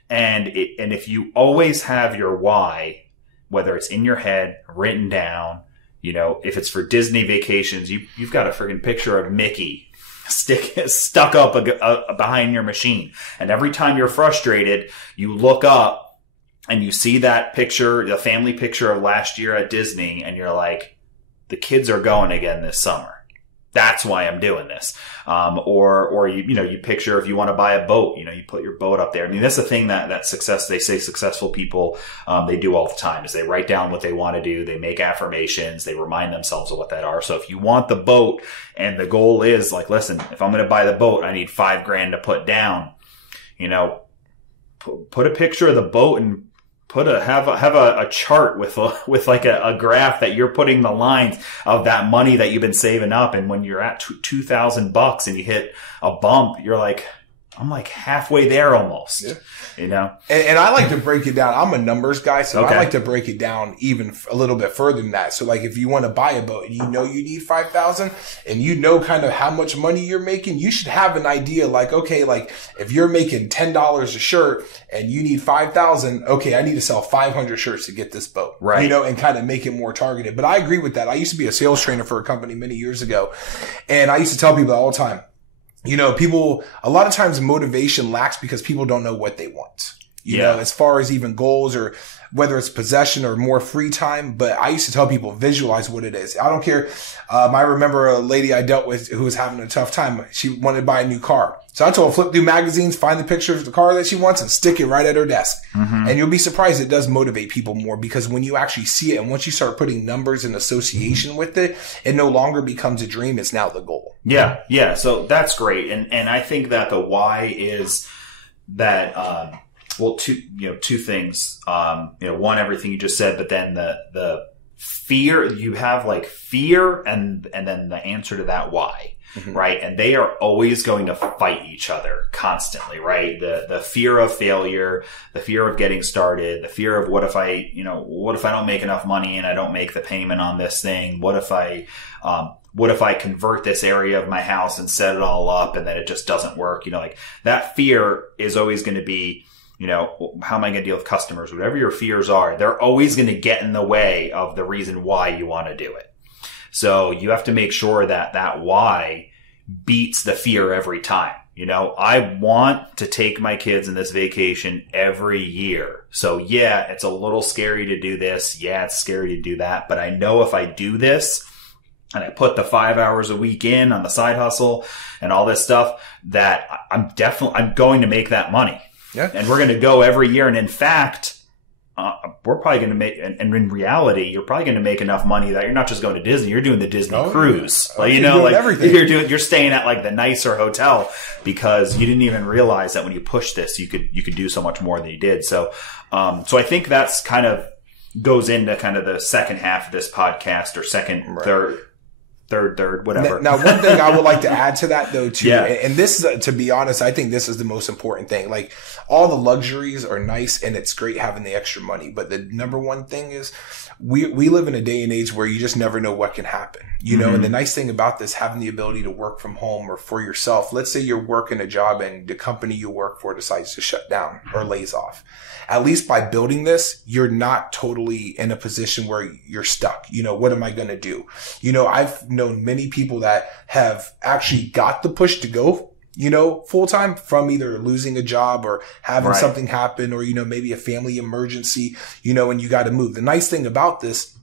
And if you always have your why, whether it's in your head, written down, you know, if it's for Disney vacations, you've got a friggin' picture of Mickey stuck up behind your machine. And every time you're frustrated, you look up and you see that picture, the family picture of last year at Disney, and you're like, the kids are going again this summer. That's why I'm doing this. Or you picture if you want to buy a boat, you put your boat up there. I mean, that's the thing that they say successful people, they do all the time, is they write down what they want to do. They make affirmations. They remind themselves of what that are. So if you want the boat and the goal is like, listen, if I'm going to buy the boat, I need $5,000 to put down, put a picture of the boat and have a chart with like a graph that you're putting the lines of that money that you've been saving up. And when you're at $2,000 and you hit a bump, you're like, I'm like halfway there almost, And I like to break it down. I'm a numbers guy, so I like to break it down even a little bit further than that. So like if you want to buy a boat and you need $5,000 and kind of how much money you're making, you should have an idea like, okay, like if you're making $10 a shirt and you need $5,000, okay, I need to sell 500 shirts to get this boat, right? And kind of make it more targeted. But I agree with that. I used to be a sales trainer for a company many years ago, and I used to tell people all the time, people, a lot of times motivation lacks because people don't know what they want, you know, as far as even goals or whether it's possession or more free time. But I used to tell people, visualize what it is. I don't care. I remember a lady I dealt with who was having a tough time. She wanted to buy a new car. So I told her, flip through magazines, find the picture of the car that she wants and stick it right at her desk. Mm-hmm. And you'll be surprised. It does motivate people more because when you actually see it and once you start putting numbers in association with it, it no longer becomes a dream. It's now the goal. Yeah. Yeah. So that's great. And I think that the why is that, two things. One, everything you just said, but then the fear, you have like fear and then the answer to that why. Mm-hmm. Right. And they are always going to fight each other constantly, right? The fear of failure, the fear of getting started, the fear of what if I don't make enough money and I don't make the payment on this thing? What if I convert this area of my house and set it all up and then it just doesn't work? Like that fear is always going to be, how am I going to deal with customers? Whatever your fears are, they're always going to get in the way of the reason why you want to do it. So you have to make sure that that why beats the fear every time. You know, I want to take my kids in this vacation every year. So yeah, it's a little scary to do this. Yeah, it's scary to do that. But I know if I do this and I put the 5 hours a week in on the side hustle and all this stuff, that I'm going to make that money. Yeah. And we're going to go every year. And in fact, we're probably going to make, and in reality, you're probably going to make enough money that you're not just going to Disney, you're doing the Disney cruise. Yeah. Like, you know, like everything. You're staying at like the nicer hotel because you didn't even realize that when you pushed this, you could do so much more than you did. So I think that's kind of goes into kind of the second half of this podcast, or second, third, whatever. Now, one thing I would like to add to that though, too, and this is, to be honest, I think this is the most important thing. Like, all the luxuries are nice and it's great having the extra money. But the number one thing is we live in a day and age where you just never know what can happen, you know, and the nice thing about this, having the ability to work from home or for yourself, let's say you're working a job and the company you work for decides to shut down or lays off. At least by building this, you're not totally in a position where you're stuck. You know, what am I going to do? You know, I've known many people that have actually got the push to go, you know, full time from either losing a job or having something happen, or, you know, maybe a family emergency, you know, and you got to move. The nice thing about this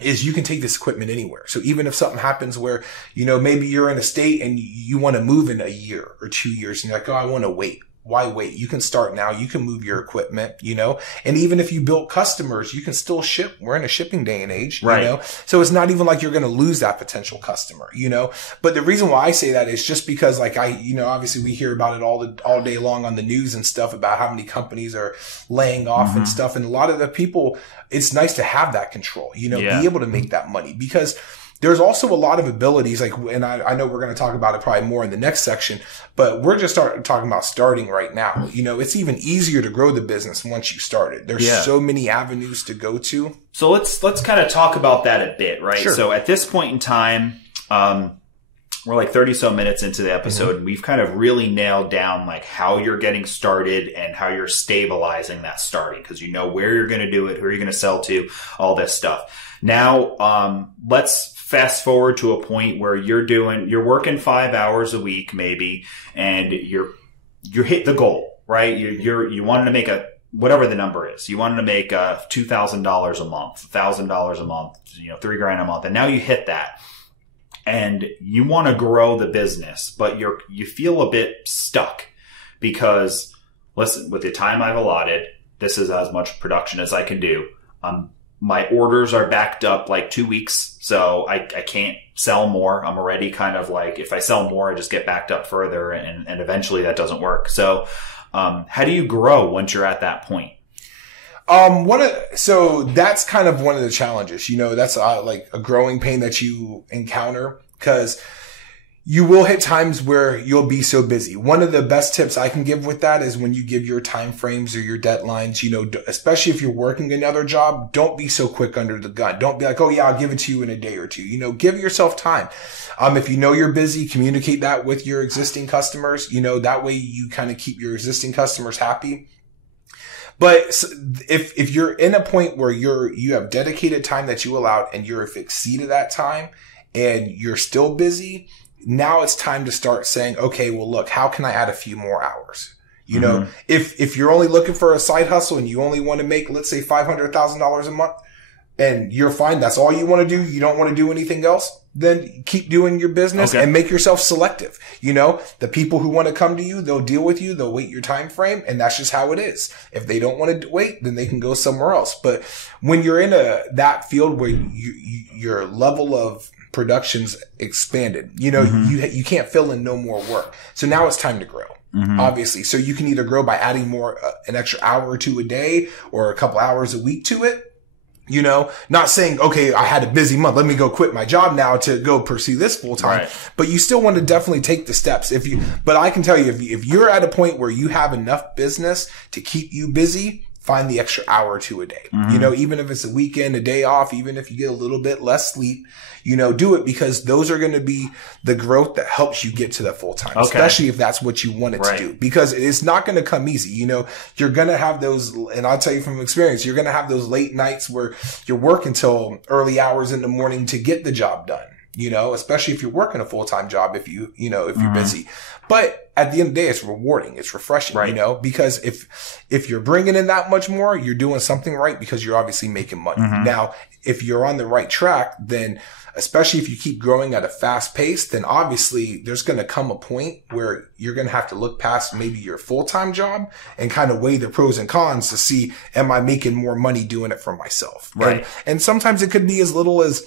is you can take this equipment anywhere. So even if something happens where, you know, maybe you're in a state and you want to move in a year or 2 years and you're like, oh, I want to wait. Why wait? You can start now. You can move your equipment, you know, and even if you built customers, you can still ship. We're in a shipping day and age, you know, so it's not even like you're going to lose that potential customer, you know. But the reason why I say that is just because, like, you know, obviously we hear about it all day long on the news and stuff about how many companies are laying off and stuff. And a lot of the people, it's nice to have that control, you know, be able to make that money, because there's also a lot of abilities, like, and I know we're going to talk about it probably more in the next section, but we're just talking about starting right now. You know, it's even easier to grow the business once you start it. There's so many avenues to go to. So let's kind of talk about that a bit, right? Sure. So at this point in time, we're like 30 so minutes into the episode, and we've kind of really nailed down like how you're getting started and how you're stabilizing that starting, because you know where you're going to do it, who you're going to sell to, all this stuff. Now, let's fast forward to a point where you're working 5 hours a week maybe, and you hit the goal, right? You wanted to make whatever the number is. You wanted to make $2,000 a month, $1,000 a month, you know, $3,000 a month, and now you hit that. And you want to grow the business, but you feel a bit stuck because, listen, with the time I've allotted, this is as much production as I can do. My orders are backed up like 2 weeks, so I can't sell more. I'm already kind of like, if I sell more, I just get backed up further, and eventually that doesn't work. So how do you grow once you're at that point? So that's kind of one of the challenges, you know, that's like a growing pain that you encounter, because you will hit times where you'll be so busy. One of the best tips I can give with that is when you give your time frames or your deadlines, you know, especially if you're working another job, don't be so quick under the gun. Don't be like, oh yeah, I'll give it to you in a day or two. You know, give yourself time. If you know you're busy, communicate that with your existing customers. You know, that way you kind of keep your existing customers happy. But if you're in a point where you have dedicated time that you allowed and you've exceeded that time and you're still busy, now it's time to start saying, okay, well, look, how can I add a few more hours? You know, if you're only looking for a side hustle and you only want to make, let's say, $500,000 a month, and you're fine, that's all you want to do, you don't want to do anything else, then keep doing your business and make yourself selective. You know, the people who want to come to you, they'll deal with you, they'll wait your time frame, and that's just how it is. If they don't want to wait, then they can go somewhere else. But when you're in that field where your level of production's expanded, you know, you can't fill in no more work. So now it's time to grow. Obviously. So you can either grow by adding an extra hour or two a day or a couple hours a week to it. You know, not saying, okay, I had a busy month, let me go quit my job now to go pursue this full time. But you still want to definitely take the steps. But I can tell you, if you're at a point where you have enough business to keep you busy, find the extra hour or two a day. You know, even if it's a weekend, a day off, even if you get a little bit less sleep, you know, do it, because those are going to be the growth that helps you get to the full time, especially if that's what you want it to do, because it's not going to come easy. You know, you're going to have those, and I'll tell you from experience, you're going to have those late nights where you're working till early hours in the morning to get the job done. you know, especially if you're working a full-time job, if you're busy. But at the end of the day, it's rewarding. It's refreshing, you know, because if you're bringing in that much more, you're doing something right because you're obviously making money. Now, if you're on the right track, then especially if you keep growing at a fast pace, then obviously there's going to come a point where you're going to have to look past maybe your full-time job and kind of weigh the pros and cons to see, am I making more money doing it for myself? Right. And sometimes it could be as little as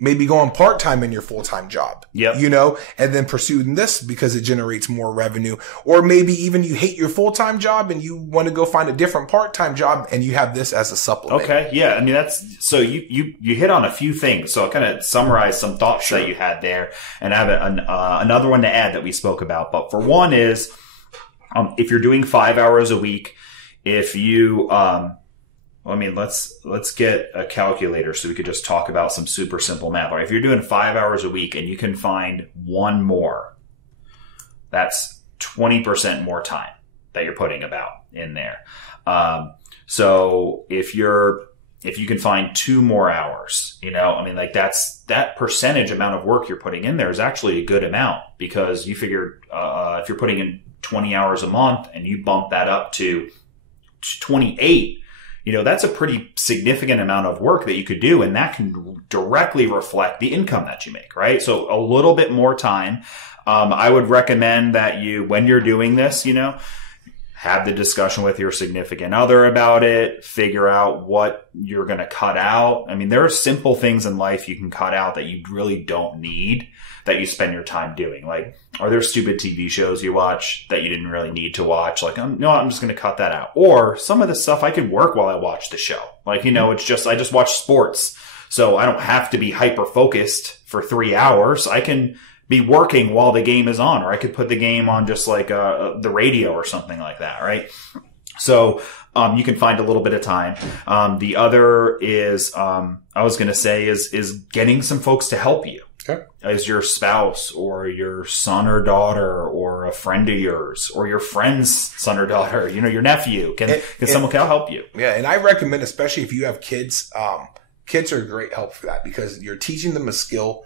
maybe going part-time in your full-time job, you know, and then pursuing this because it generates more revenue. Or maybe even you hate your full-time job and you want to go find a different part-time job and you have this as a supplement. Okay. Yeah. I mean, so you hit on a few things. So I'll kind of summarize some thoughts that you had there, and I have another one to add that we spoke about. But for one is, if you're doing 5 hours a week, if you, let's get a calculator so we could just talk about some super simple math. Right? If you're doing 5 hours a week and you can find one more, that's 20% more time that you're putting about in there. So if you can find 2 more hours, you know, I mean, like that percentage amount of work you're putting in there is actually a good amount, because you figure, if you're putting in 20 hours a month and you bump that up to 28, you know, that's a pretty significant amount of work that you could do, and that can directly reflect the income that you make, right? So a little bit more time. I would recommend that when you're doing this, you know, have the discussion with your significant other about it, figure out what you're going to cut out. I mean, there are simple things in life you can cut out that you really don't need, that you spend your time doing. Like, are there stupid TV shows you watch that you didn't really need to watch? Like, no, I'm just going to cut that out. Or some of the stuff I could work while I watch the show. Like, you know, I just watch sports. So I don't have to be hyper focused for 3 hours. I can be working while the game is on, or I could put the game on just like the radio or something like that, right? So you can find a little bit of time. The other is, I was going to say is getting some folks to help you. Okay. As your spouse or your son or daughter or a friend of yours or your friend's son or daughter, you know, your nephew. Can someone help you? Yeah. And I recommend, especially if you have kids, kids are a great help for that, because you're teaching them a skill.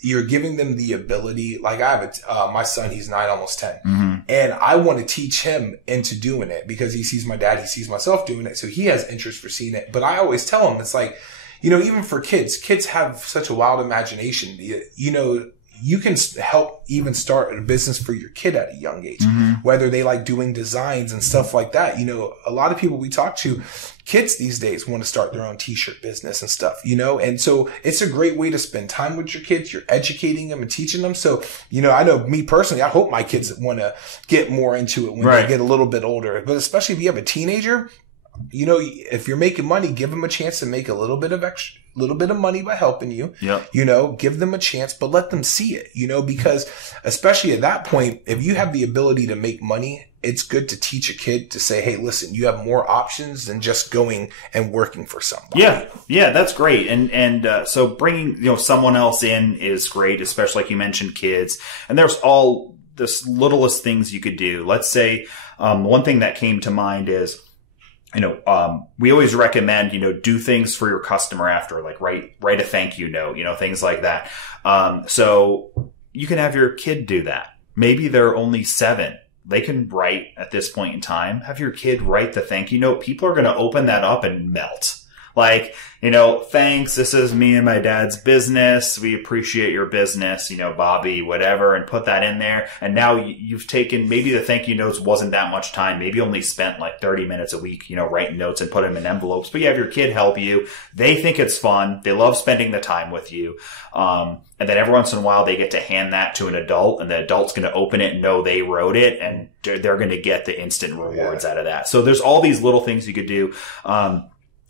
You're giving them the ability. Like, I have my son, he's 9, almost 10. And I want to teach him into doing it because he sees my dad, he sees myself doing it. So he has interest for seeing it. But I always tell him, it's like, you know, even for kids have such a wild imagination. You know, you can help even start a business for your kid at a young age, whether they like doing designs and stuff like that. You know, a lot of people we talk to, kids these days want to start their own t-shirt business and stuff, you know? And so it's a great way to spend time with your kids. You're educating them and teaching them. So, you know, I know me personally, I hope my kids want to get more into it when they get a little bit older, but especially if you have a teenager, you know, if you're making money, give them a chance to make a little bit of money by helping you. You know, give them a chance, but let them see it, you know, because especially at that point, if you have the ability to make money, it's good to teach a kid to say, hey, listen, you have more options than just going and working for somebody. Yeah, that's great. And so bringing, you know, someone else in is great, especially like you mentioned, kids. And there's all the littlest things you could do. Let's say, one thing that came to mind is, you know, we always recommend, you know, do things for your customer after, like write a thank you note, you know, things like that. So you can have your kid do that. Maybe they're only 7. They can write at this point in time, have your kid write the thank you note. People are going to open that up and melt. Like, you know, thanks. This is me and my dad's business. We appreciate your business, you know, Bobby, whatever, and put that in there. And now you've taken, maybe the thank you notes wasn't that much time. Maybe only spent like 30 minutes a week, you know, writing notes and put them in envelopes, but you have your kid help you. They think it's fun. They love spending the time with you. And then every once in a while they get to hand that to an adult, and the adult's going to open it and know they wrote it, and they're going to get the instant rewards out of that. So there's all these little things you could do.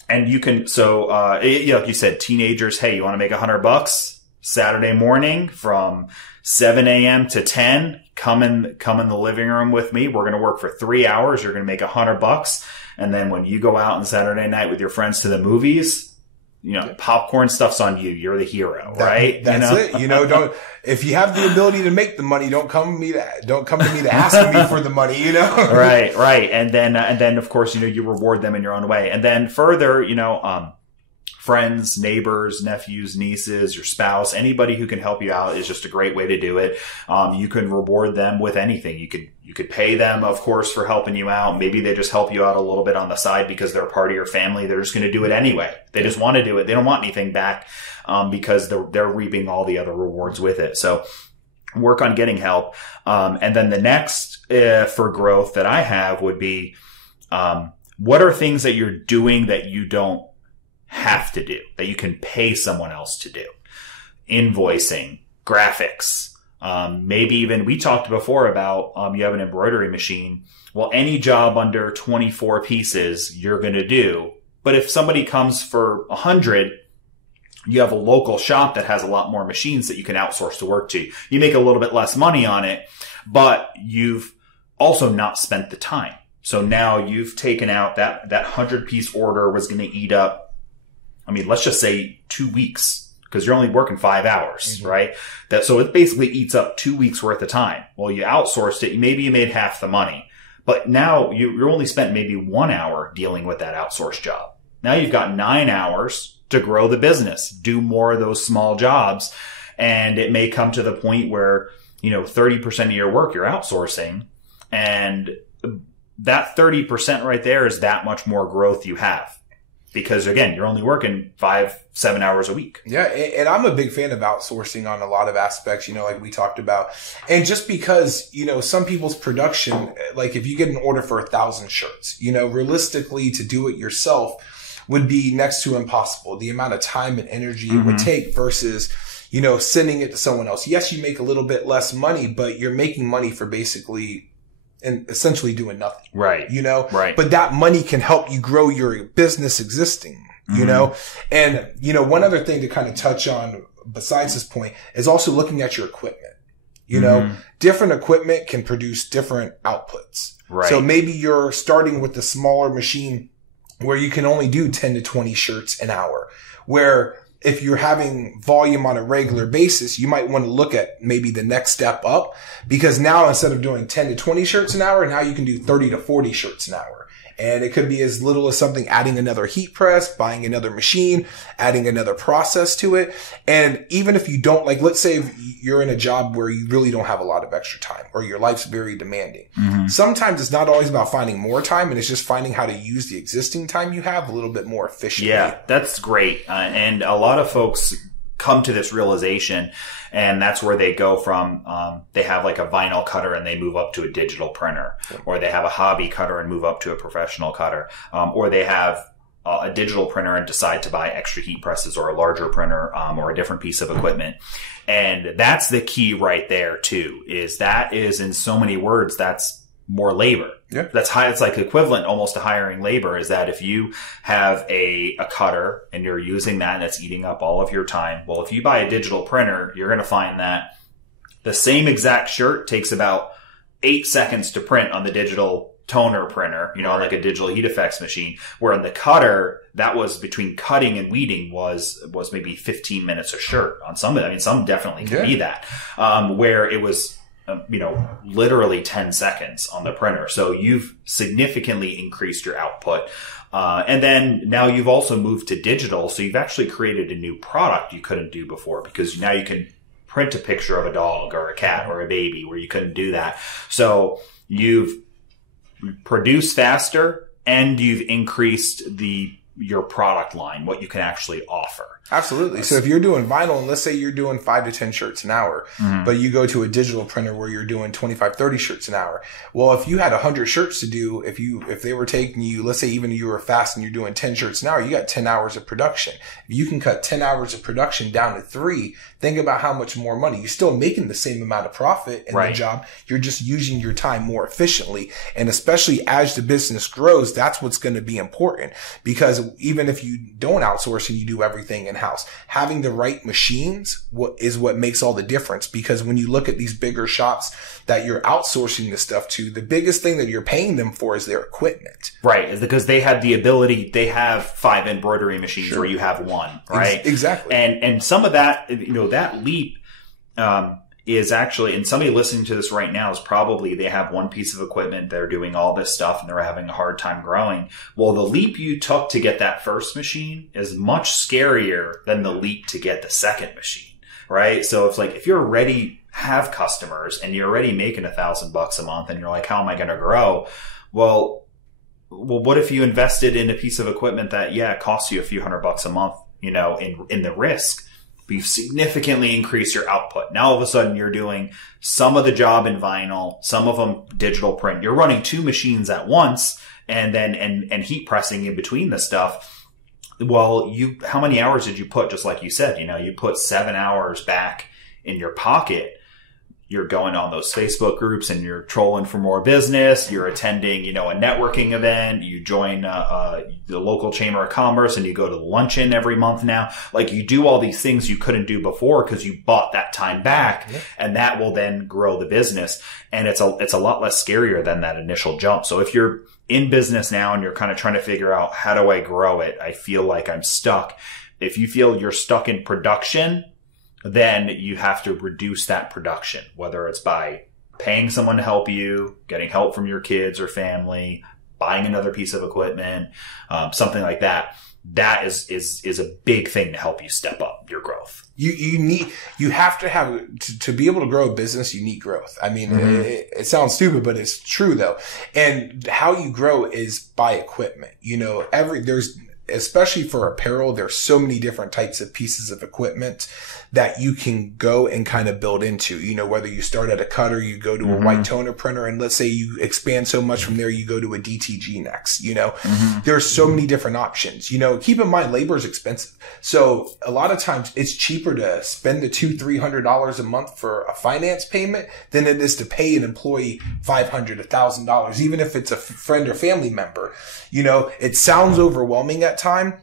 And you can, you know, you said teenagers, hey, you want to make $100 Saturday morning from 7 a.m. to 10? Come in the living room with me. We're going to work for 3 hours. You're going to make $100. And then when you go out on Saturday night with your friends to the movies, you know, popcorn stuff's on you. You're the hero, right? That's it. You know, if you have the ability to make the money, don't come to me to ask me for the money, you know? Right. And then of course, you know, you reward them in your own way. And then further, you know, friends, neighbors, nephews, nieces, your spouse, anybody who can help you out is just a great way to do it. You can reward them with anything. You could pay them, of course, for helping you out. Maybe they just help you out a little bit on the side because they're part of your family. They're just going to do it anyway. They just want to do it. They don't want anything back, because they're reaping all the other rewards with it. So work on getting help. And then the next, for growth that I have would be, what are things that you're doing that you don't have to do, that you can pay someone else to do? Invoicing, graphics, maybe even, we talked before about, you have an embroidery machine. Well, any job under 24 pieces you're going to do. But if somebody comes for 100, you have a local shop that has a lot more machines that you can outsource the work to. You make a little bit less money on it, but you've also not spent the time. So now you've taken out that 100-piece order was going to eat up, let's just say 2 weeks, because you're only working 5 hours, right? So it basically eats up 2 weeks worth of time. Well, you outsourced it. Maybe you made half the money, but now you're only spent maybe 1 hour dealing with that outsourced job. Now you've got 9 hours to grow the business, do more of those small jobs. And it may come to the point where, 30% of your work you're outsourcing, and that 30% right there is that much more growth you have. Because again, you're only working 5-7 hours a week. Yeah. And I'm a big fan of outsourcing on a lot of aspects, like we talked about. And just because, some people's production, like if you get an order for 1,000 shirts, realistically to do it yourself would be next to impossible. The amount of time and energy it would take versus, sending it to someone else. Yes, you make a little bit less money, but you're making money for basically and essentially doing nothing. Right. Right. But that money can help you grow your business existing, and, one other thing to kind of touch on besides this point is also looking at your equipment. Different equipment can produce different outputs. Right. So maybe you're starting with the smaller machine where you can only do 10 to 20 shirts an hour, where if you're having volume on a regular basis, you might want to look at maybe the next step up, because now instead of doing 10 to 20 shirts an hour, now you can do 30 to 40 shirts an hour. And it could be as little as something adding another heat press, buying another machine, adding another process to it. And even if you don't, like, let's say you're in a job where you really don't have a lot of extra time or your life's very demanding. Sometimes it's not always about finding more time, and it's just finding how to use the existing time you have a little bit more efficiently. Yeah, that's great. And a lot of folks come to this realization, and that's where they go from, they have like a vinyl cutter and they move up to a digital printer, or they have a hobby cutter and move up to a professional cutter, or they have a digital printer and decide to buy extra heat presses or a larger printer, or a different piece of equipment. And that's the key right there too, is in so many words, that's more labor. Yeah. It's like equivalent almost to hiring labor, is that if you have a cutter and you're using that and it's eating up all of your time. Well, if you buy a digital printer, you're going to find that the same exact shirt takes about 8 seconds to print on the digital toner printer, like a digital heat effects machine, where in the cutter, that was between cutting and weeding was maybe 15 minutes a shirt on some of it. Some definitely can be that, where it was, literally 10 seconds on the printer. So you've significantly increased your output. And then now you've also moved to digital. So you've actually created a new product you couldn't do before, because now you can print a picture of a dog or a cat or a baby where you couldn't do that. So you've produced faster and you've increased your product line, what you can actually offer. Absolutely. So if you're doing vinyl, and let's say you're doing 5 to 10 shirts an hour, but you go to a digital printer where you're doing 25, 30 shirts an hour. Well, if you had 100 shirts to do, if they were taking you, let's say even you were fast and you're doing 10 shirts an hour, you got 10 hours of production. If you can cut 10 hours of production down to 3, think about how much more money. You're still making the same amount of profit in the job. You're just using your time more efficiently. And especially as the business grows, that's what's going to be important, because even if you don't outsource and you do everything in-house, having the right machines is what makes all the difference. Because when you look at these bigger shops that you're outsourcing this stuff to, the biggest thing that you're paying them for is their equipment. Right. Is because they have the ability, they have 5 embroidery machines where you have 1, right? Exactly. And some of that, that leap, is actually, and somebody listening to this right now is probably, they have one piece of equipment, they're doing all this stuff and they're having a hard time growing. Well, the leap you took to get that first machine is much scarier than the leap to get the second machine, right? So it's like, if you're already have customers and you're already making $1,000 a month and you're like, how am I going to grow? Well, what if you invested in a piece of equipment that, yeah, it costs you a few $100 a month, you know, in the risk? You've significantly increased your output. Now all of a sudden you're doing some of the job in vinyl, some of them digital print. You're running 2 machines at once and then, and heat pressing in between the stuff. Well, how many hours did you put? Just like you said, you know, you put 7 hours back in your pocket. You're going on those Facebook groups and you're trolling for more business. You're attending, you know, a networking event. You join the local chamber of commerce and you go to the luncheon every month now. Like, you do all these things you couldn't do before because you bought that time back, and that will then grow the business. And it's a lot less scarier than that initial jump. So if you're in business now and you're kind of trying to figure out, how do I grow it? I feel like I'm stuck. If you feel you're stuck in production, then you have to reduce that production, whether it's by paying someone to help you, getting help from your kids or family, buying another piece of equipment, something like that. That is a big thing to help you step up your growth. You have to have, to be able to grow a business, you need growth. I mean, it sounds stupid, but it's true though. And how you grow is by equipment. You know, especially for apparel, there's so many different types of pieces of equipment that you can go and kind of build into. You know, whether you start at a cutter, you go to a white toner printer, and let's say you expand so much from there, you go to a DTG next. You know, there's so many different options. You know, keep in mind, labor is expensive. So a lot of times it's cheaper to spend the $200-300 a month for a finance payment than it is to pay an employee $500-1,000, even if it's a friend or family member. You know, it sounds overwhelming at time,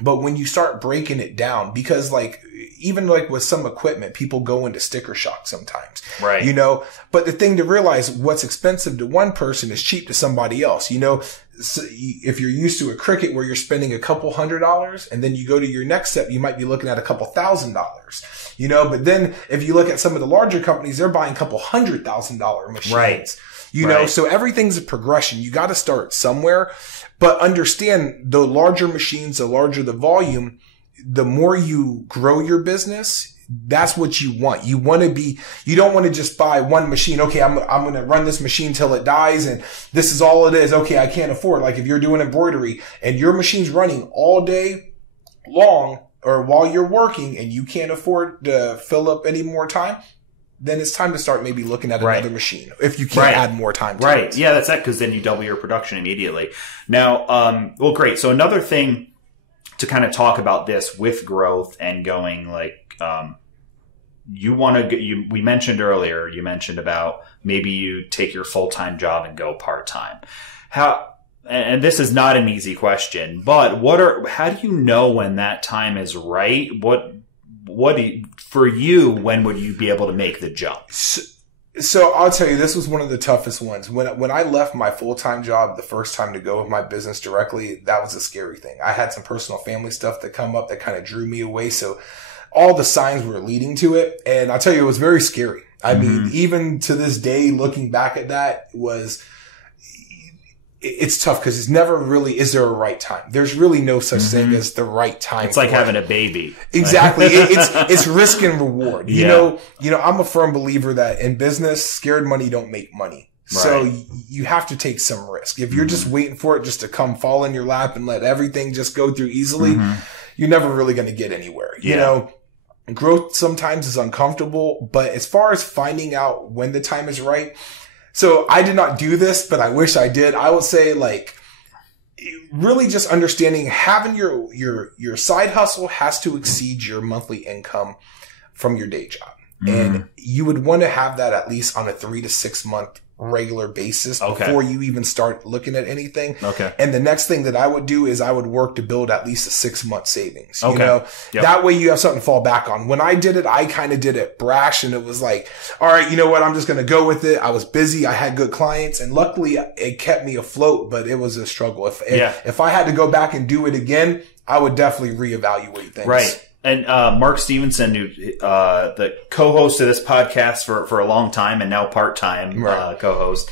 but when you start breaking it down, because like, even like with some equipment, people go into sticker shock sometimes, right? You know, but the thing to realize, what's expensive to one person is cheap to somebody else. You know, so if you're used to a Cricut where you're spending a couple $100 and then you go to your next step, you might be looking at a couple $1,000, you know, but then if you look at some of the larger companies, they're buying a couple $100,000 machines, right? You know, so everything's a progression. You got to start somewhere, but understand, the larger machines, the larger the volume, the more you grow your business, that's what you want. You don't want to just buy one machine. Okay, I'm going to run this machine till it dies, and this is all it is. Okay, I can't afford. Like if you're doing embroidery and your machine's running all day long or while you're working and you can't afford to fill up any more time, then it's time to start maybe looking at another machine if you can't add more time to it. Yeah, that's that, because then you double your production immediately. Now, well, great. So another thing to kind of talk about this with growth and going, like, we mentioned earlier, you mentioned about maybe you take your full-time job and go part-time. And this is not an easy question, but how do you know when that time is right? For you, when would you be able to make the jump? So I'll tell you, this was one of the toughest ones. When I left my full-time job the first time to go with my business directly, that was a scary thing. I had some personal family stuff that come up that kind of drew me away. So all the signs were leading to it. And I'll tell you, it was very scary. I mean, even to this day, looking back at that, it's tough because it's never really, is there a right time? There's really no such thing as the right time. It's like having a baby. Exactly. It's risk and reward. You know, I'm a firm believer that in business, scared money don't make money. Right. So you have to take some risk. If you're just waiting for it just to come fall in your lap and let everything just go through easily, you're never really going to get anywhere. You know, growth sometimes is uncomfortable, but as far as finding out when the time is right, so I did not do this, but I wish I did. I would say, like, really just understanding, having your side hustle has to exceed your monthly income from your day job. And you would want to have that at least on a 3 to 6 month regular basis before you even start looking at anything. And the next thing that I would do is I would work to build at least a 6-month savings. You know, that way you have something to fall back on. When I did it, I kind of did it brash, and it was like, all right, you know what? I'm just going to go with it. I was busy. I had good clients, and luckily it kept me afloat, but it was a struggle. If I had to go back and do it again, I would definitely reevaluate things. Right. And Mark Stevenson, who the co-host of this podcast for a long time and now part-time co-host,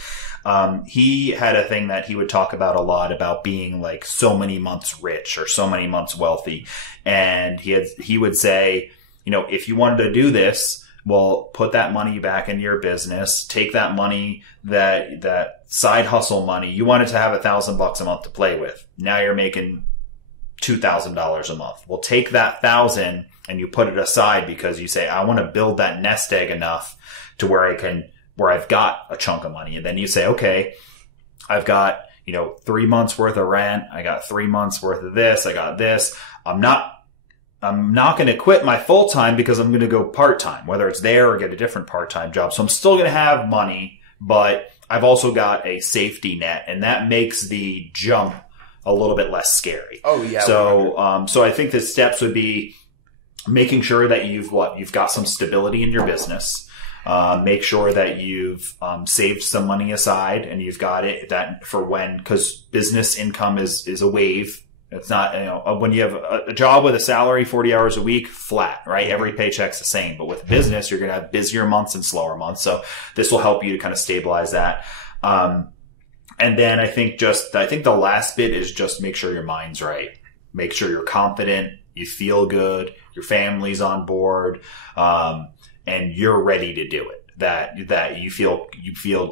he had a thing that he would talk about a lot about being like so many months rich or so many months wealthy. And he would say, you know, if you wanted to do this, well, put that money back into your business, take that money, that side hustle money. You wanted to have $1,000 a month to play with. Now you're making $2,000 a month. Well, take that $1,000 and you put it aside because you say, I want to build that nest egg enough to where I've got a chunk of money. And then you say, okay, I've got, 3 months worth of rent. I got 3 months worth of this. I got this. I'm not going to quit my full time because I'm going to go part time, whether it's there or get a different part time job. So I'm still going to have money, but I've also got a safety net, and that makes the jump a little bit less scary. Oh yeah. So I think the steps would be making sure that you've got some stability in your business. Make sure that you've saved some money aside and you've got it that for when, because business income is a wave. It's not, when you have a job with a salary, 40 hours a week, flat, right? Every paycheck's the same. But with business, you're going to have busier months and slower months. So this will help you to kind of stabilize that. And then I think the last bit is just make sure your mind's right. Make sure you're confident, you feel good, your family's on board, and you're ready to do it. That you feel,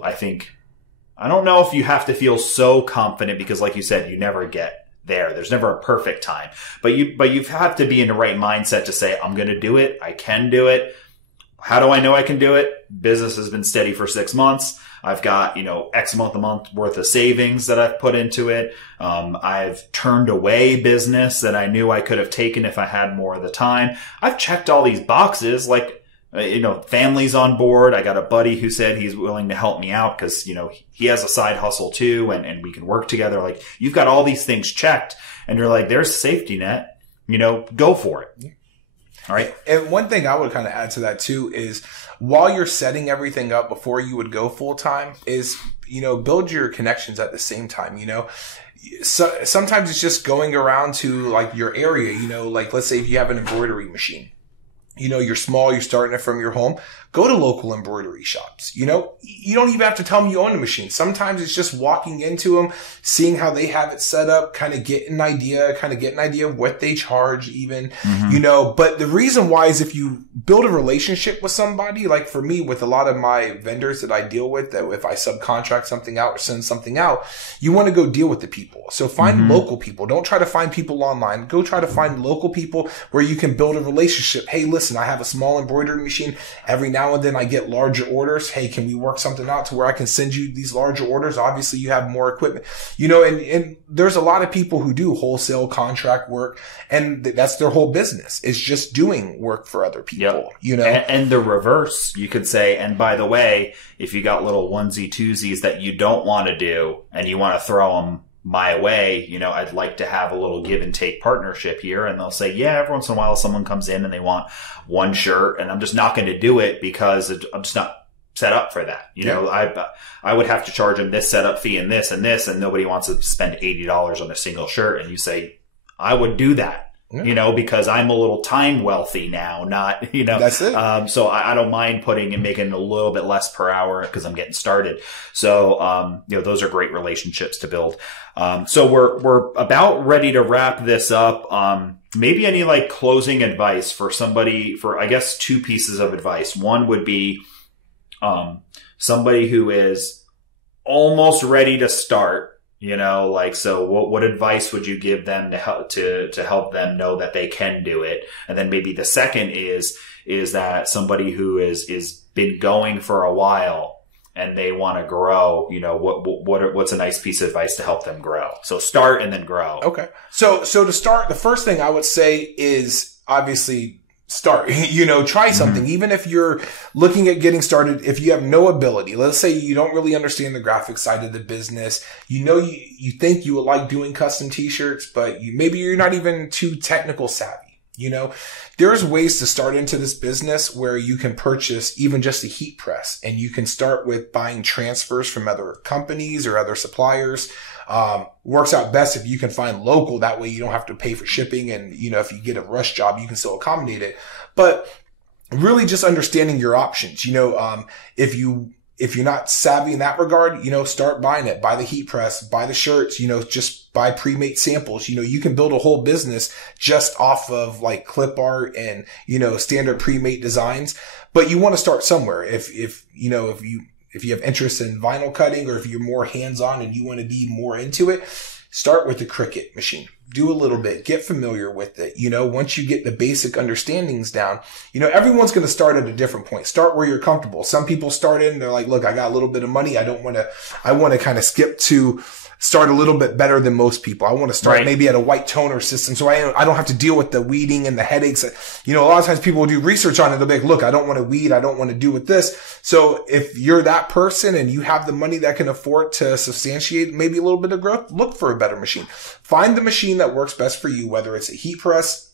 I don't know if you have to feel so confident because like you said, you never get there. There's never a perfect time, but you have to be in the right mindset to say, I'm going to do it. I can do it. How do I know I can do it? Business has been steady for 6 months. I've got, X amount a month worth of savings that I've put into it. I've turned away business that I knew I could have taken if I had more of the time. I've checked all these boxes, like, family's on board. I got a buddy who said he's willing to help me out because, he has a side hustle too and we can work together. Like, you've got all these things checked and you're like, there's a safety net, go for it. All right. And one thing I would kind of add to that too is while you're setting everything up before you would go full time is, build your connections at the same time, So, sometimes it's just going around to like your area, like let's say if you have an embroidery machine, you're small, you're starting it from your home. Go to local embroidery shops. You don't even have to tell them you own a machine. Sometimes it's just walking into them, seeing how they have it set up, kind of get an idea of what they charge even, but the reason why is if you build a relationship with somebody, like for me, with a lot of my vendors that I deal with, that if I subcontract something out or send something out, you want to go deal with the people. So find local people. Don't try to find people online. Go try to find local people where you can build a relationship. Hey, listen, I have a small embroidery machine. Every now and then I get larger orders. Hey, can we work something out to where I can send you these larger orders? Obviously you have more equipment, and there's a lot of people who do wholesale contract work and that's their whole business is just doing work for other people, And the reverse, you could say, and by the way, if you got little onesie twosies that you don't want to do and you want to throw them my way, I'd like to have a little give and take partnership here. And they'll say, yeah, every once in a while someone comes in and they want one shirt and I'm just not going to do it because I'm just not set up for that. I would have to charge them this setup fee and this, and nobody wants to spend $80 on a single shirt. And you say, I would do that. Because I'm a little time wealthy now, not, That's it. So I don't mind making a little bit less per hour because I'm getting started. So, those are great relationships to build. So we're about ready to wrap this up. Maybe any like closing advice for somebody for, I guess, 2 pieces of advice. One would be, somebody who is almost ready to start. So what advice would you give them to help them know that they can do it? And then maybe the second is that somebody who is been going for a while and they want to grow, what's a nice piece of advice to help them grow? So start and then grow. Okay. So to start, the first thing I would say is obviously start, try something. Even if you're looking at getting started, if you have no ability, let's say you don't really understand the graphic side of the business, you think you would like doing custom t-shirts, but maybe you're not even too technical savvy. You know, there's ways to start into this business where you can purchase even just a heat press, and you can start with buying transfers from other companies or other suppliers. Works out best if you can find local. That way you don't have to pay for shipping. And, you know, if you get a rush job, you can still accommodate it. But really just understanding your options. You know, if you're not savvy in that regard, you know, start buying it, buy the heat press, buy the shirts, you know, just buy pre-made samples. You know, you can build a whole business just off of like clip art and, you know, standard pre-made designs, but you want to start somewhere. If you have interest in vinyl cutting, or if you're more hands-on and you want to be more into it, start with the Cricut machine. Do a little bit, get familiar with it. You know, once you get the basic understandings down, you know, everyone's going to start at a different point. Start where you're comfortable. Some people start in, they're like, look, I got a little bit of money. I want to kind of skip to start a little bit better than most people. I want to start maybe at a white toner system, so I don't have to deal with the weeding and the headaches. You know, a lot of times people will do research on it. They'll be like, look, I don't want to weed. I don't want to do with this. So if you're that person and you have the money that can afford to substantiate maybe a little bit of growth, look for a better machine. Find the machine that works best for you, whether it's a heat press,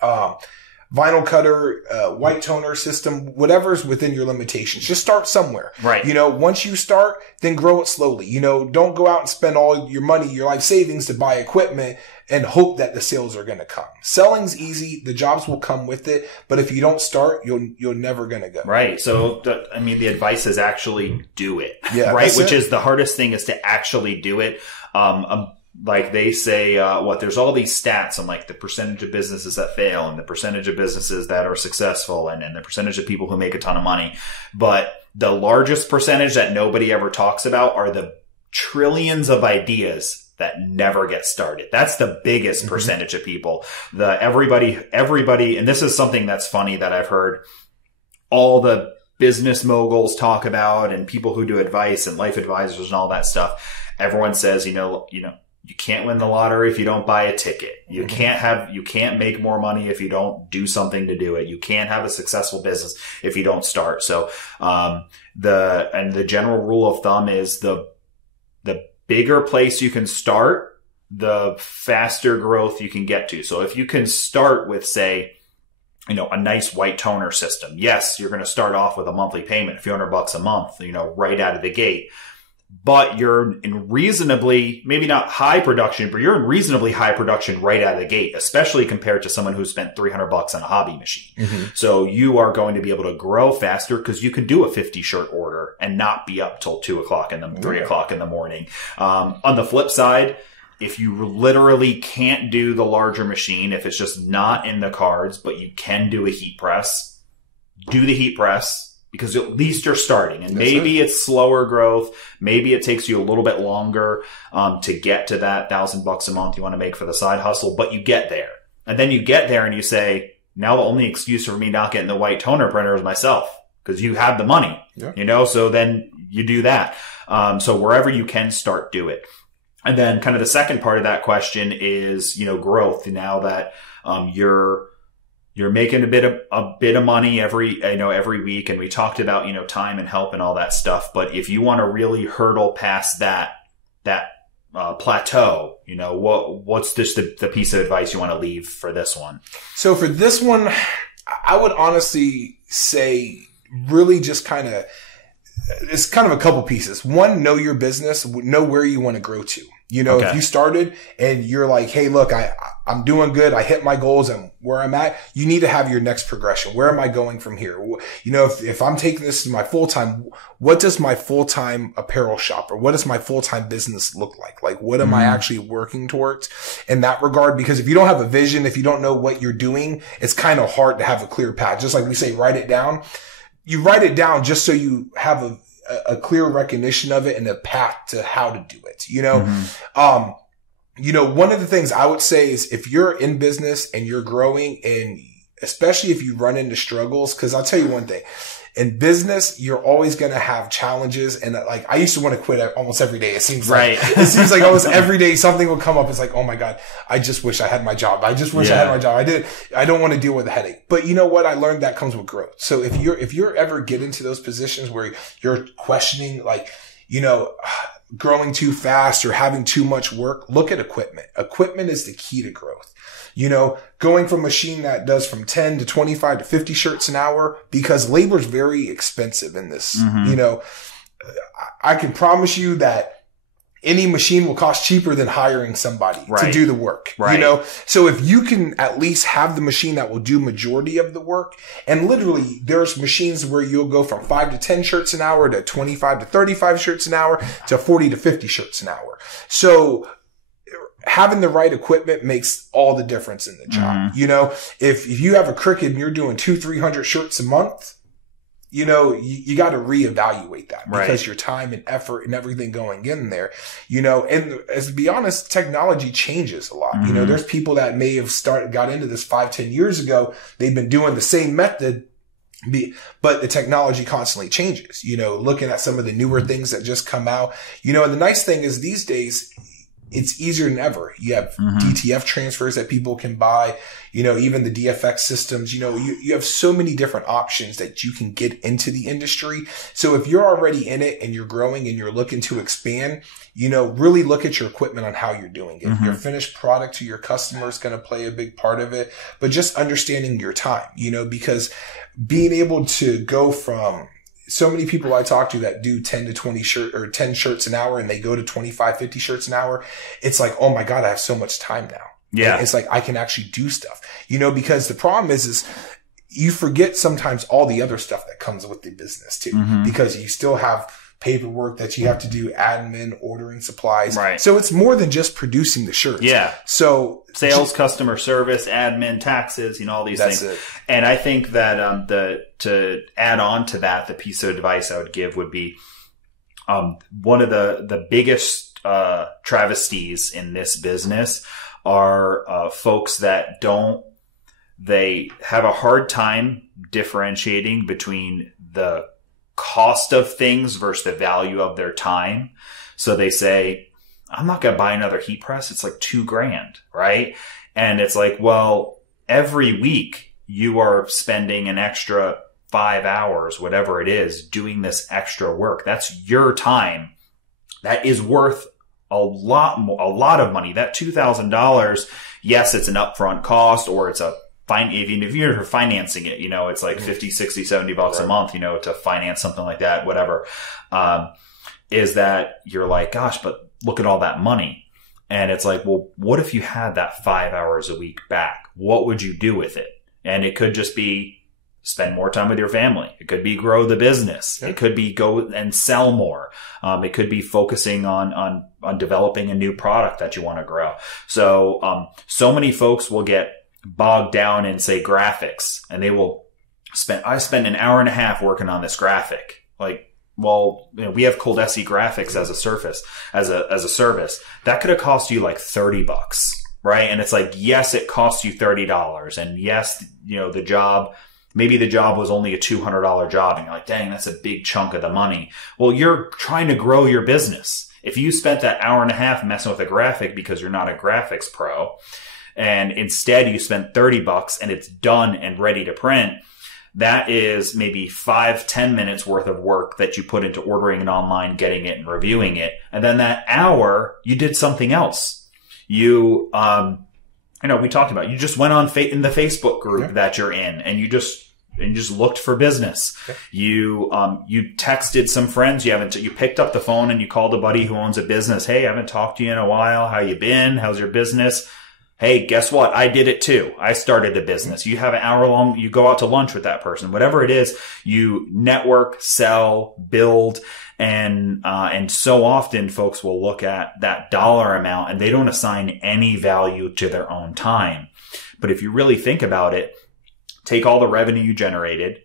vinyl cutter, white toner system, whatever's within your limitations. Just start somewhere. Right. You know, once you start, then grow it slowly. You know, don't go out and spend all your money, your life savings to buy equipment and hope that the sales are going to come. Selling's easy. The jobs will come with it. But if you don't start, you're never going to go. Right. So, the advice is actually do it. Yeah. Right. Which is the hardest thing, is to actually do it. Like they say, there's all these stats on like the percentage of businesses that fail and the percentage of businesses that are successful and the percentage of people who make a ton of money. But the largest percentage that nobody ever talks about are the trillions of ideas that never get started. That's the biggest percentage of people. Everybody, and this is something that's funny that I've heard all the business moguls talk about, and people who do advice and life advisors and all that stuff. Everyone says, you know, you can't win the lottery if you don't buy a ticket. You can't make more money if you don't do something to do it. You can't have a successful business if you don't start. So, the general rule of thumb is the bigger place you can start, the faster growth you can get to. So if you can start with, say, you know, a nice white toner system. Yes, you're going to start off with a monthly payment, a few $100 a month, you know, right out of the gate. But you're in reasonably, maybe not high production, but you're in reasonably high production right out of the gate, especially compared to someone who spent $300 on a hobby machine. So you are going to be able to grow faster because you can do a 50 shirt order and not be up till 2 o'clock and 3 o'clock in the morning. On the flip side, if you literally can't do the larger machine, if it's just not in the cards, but you can do a heat press, do the heat press. Because at least you're starting, and maybe it's slower growth. Maybe it takes you a little bit longer to get to that $1,000 a month you want to make for the side hustle, but you get there. And then you get there and you say, now the only excuse for me not getting the white toner printer is myself, because you have the money, you know, so then you do that. So wherever you can start, do it. And then kind of the second part of that question is, you know, growth. Now that you're making a bit of money every week. And we talked about, you know, time and help and all that stuff. But if you want to really hurdle past that plateau, you know, what's just the piece of advice you want to leave for this one? So for this one, I would honestly say really just it's kind of a couple pieces. One, know your business, know where you want to grow to. You know, if you started and you're like, hey, look, I'm doing good. I hit my goals and where I'm at, you need to have your next progression. Where am I going from here? You know, if I'm taking this to my full-time, what does my full-time apparel shop or what does my full-time business look like? Like, what am I actually working towards in that regard? Because if you don't have a vision, if you don't know what you're doing, it's kind of hard to have a clear path. Just like we say, write it down. You write it down just so you have a clear recognition of it and a path to how to do it, you know? You know, one of the things I would say is if you're in business and you're growing, and especially if you run into struggles, because I'll tell you one thing, in business, you're always going to have challenges. And like, I used to want to quit almost every day. It seems like almost every day something will come up. It's like, oh my God, I just wish I had my job. I just wish I had my job. I don't want to deal with the headache. But you know what? I learned that comes with growth. So if you're ever get into those positions where you're questioning, like, you know, growing too fast or having too much work, look at equipment. Equipment is the key to growth. You know, going from a machine that does from 10 to 25 to 50 shirts an hour, because labor is very expensive in this. You know, I can promise you that any machine will cost cheaper than hiring somebody to do the work, you know? So if you can at least have the machine that will do majority of the work, and literally there's machines where you'll go from 5 to 10 shirts an hour to 25 to 35 shirts an hour to 40 to 50 shirts an hour. So having the right equipment makes all the difference in the job. You know, if you have a Cricut and you're doing 200-300 shirts a month, you know, you got to reevaluate that because your time and effort and everything going in there, you know, and as to be honest, technology changes a lot. You know, there's people that may have got into this 5-10 years ago. They've been doing the same method, but the technology constantly changes, you know, looking at some of the newer things that just come out, you know, and the nice thing is these days, it's easier than ever. You have DTF transfers that people can buy, you know, even the DFX systems, you know, you have so many different options that you can get into the industry. So if you're already in it and you're growing and you're looking to expand, you know, really look at your equipment on how you're doing it. Your finished product to your customer is going to play a big part of it, but just understanding your time, you know, because being able to go from so many people I talk to that do 10 to 20 10 shirts an hour and they go to 25, 50 shirts an hour. It's like, oh my God, I have so much time now. Yeah. And it's like, I can actually do stuff, you know, because the problem is you forget sometimes all the other stuff that comes with the business too, because you still have paperwork that you have to do, admin, ordering supplies. So it's more than just producing the shirts. So sales, customer service, admin, taxes, you know, all these things. And I think that to add on to that, the piece of advice I would give would be one of the biggest travesties in this business are folks that they have a hard time differentiating between the cost of things versus the value of their time. So they say, I'm not going to buy another heat press. It's like $2,000, right? And it's like, well, every week you are spending an extra 5 hours, whatever it is, doing this extra work. That's your time. That is worth a lot of money. That $2,000, yes, it's an upfront cost, or it's even if you're financing it, you know, it's like 50, 60, 70 bucks a month, you know, to finance something like that, whatever, is that you're like, gosh, but look at all that money. And it's like, well, what if you had that 5 hours a week back? What would you do with it? And it could just be spend more time with your family. It could be grow the business. It could be go and sell more. It could be focusing on developing a new product that you want to grow. So, so many folks will get bogged down in, say, graphics, and they will I spend an hour and a half working on this graphic. Like, well, you know, we have Coldesi Graphics as a service. That could have cost you like $30, right? And it's like, yes, it costs you $30. And yes, you know, maybe the job was only a $200 job, and you're like, dang, that's a big chunk of the money. Well, you're trying to grow your business. If you spent that hour and a half messing with a graphic because you're not a graphics pro, and instead you spent $30 and it's done and ready to print, that is maybe 5-10 minutes worth of work that you put into ordering it online, getting it and reviewing it. And then that hour you did something else. You, we talked about, you just went on in the Facebook group that you're in, and you just looked for business. You texted some friends. You picked up the phone and you called a buddy who owns a business. Hey, I haven't talked to you in a while. How you been? How's your business? Hey, guess what? I did it too. I started a business. You have an hour long, you go out to lunch with that person, whatever it is, you network, sell, build. And so often folks will look at that dollar amount and they don't assign any value to their own time. But if you really think about it, take all the revenue you generated,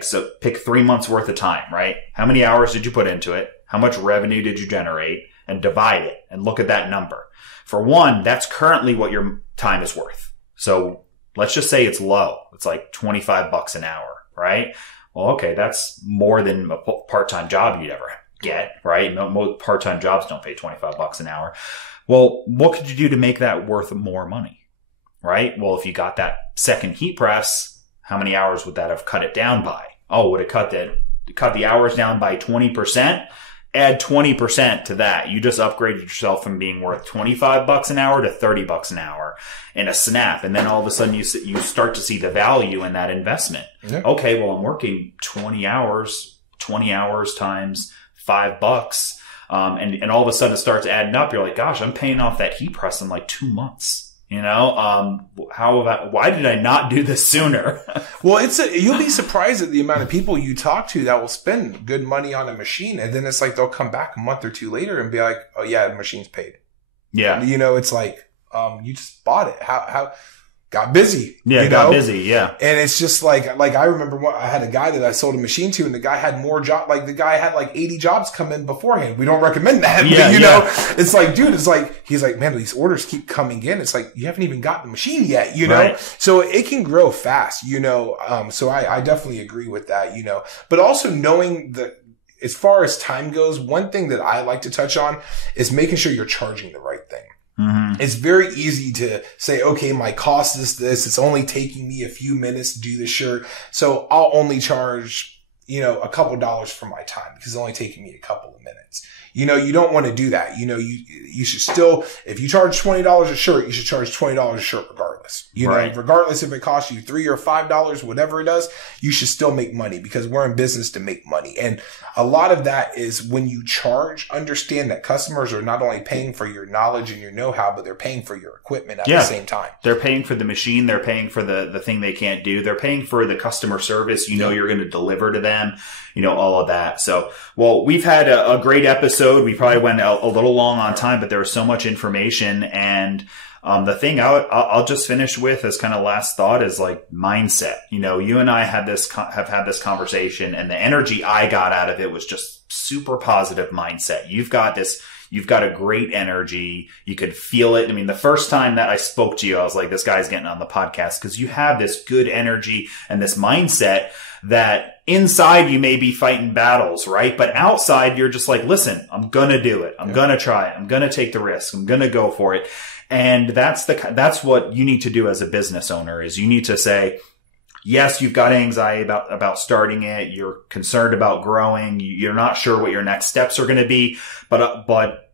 so pick 3 months worth of time, right? How many hours did you put into it? How much revenue did you generate? And divide it and look at that number. For one, that's currently what your time is worth. So let's just say it's low. It's like $25 an hour, right? Well, okay, that's more than a part-time job you'd ever get, right? Most part-time jobs don't pay $25 an hour. Well, what could you do to make that worth more money, right? Well, if you got that second heat press, how many hours would that have cut it down by? Oh, would it cut the hours down by 20%? add 20% to that. You just upgraded yourself from being worth $25 an hour to $30 an hour in a snap. And then all of a sudden you start to see the value in that investment. Yeah. Okay, well, I'm working 20 hours times $5. And all of a sudden it starts adding up. You're like, gosh, I'm paying off that heat press in like 2 months. Why did I not do this sooner? Well, you'll be surprised at the amount of people you talk to that will spend good money on a machine. And then it's like, they'll come back a month or two later and be like, oh yeah, the machine's paid. Yeah. It's like, you just bought it. How got busy. Yeah, got busy, yeah. And it's just like I remember I had a guy that I sold a machine to, and the guy had more job, like the guy had like 80 jobs come in beforehand. We don't recommend that. Yeah, but, know, it's like, dude, he's like, man, these orders keep coming in. It's like, you haven't even got the machine yet, know? Right. So it can grow fast, so I definitely agree with that, but also knowing that as far as time goes, one thing that I like to touch on is making sure you're charging the right thing. Mm-hmm. It's very easy to say, okay, my cost is this. It's only taking me a few minutes to do this shirt. So I'll only charge, a couple dollars for my time because it's only taking me a couple of minutes. You don't want to do that. You should still, if you charge $20 a shirt, you should charge $20 a shirt regardless. Right. Regardless if it costs you $3 or $5, whatever it does, you should still make money because we're in business to make money. And a lot of that is when you charge, understand that customers are not only paying for your knowledge and your know-how, but they're paying for your equipment at the same time. They're paying for the machine. They're paying for the thing they can't do. They're paying for the customer service. You're going to deliver to them, all of that. So, well, we've had a great episode. We probably went a little long on time, but there was so much information. And the thing I'll just finish with as kind of last thought is like mindset. You and I have had this conversation, and the energy I got out of it was just super positive mindset. You've got a great energy. You could feel it. I mean, the first time that I spoke to you, I was like, this guy's getting on the podcast because you have this good energy and this mindset that inside you may be fighting battles, right? But outside you're just like, listen, I'm going to do it. I'm going to try it. I'm going to take the risk. I'm going to go for it. And that's what you need to do as a business owner is you need to say, yes, you've got anxiety about starting it. You're concerned about growing. You're not sure what your next steps are going to be, but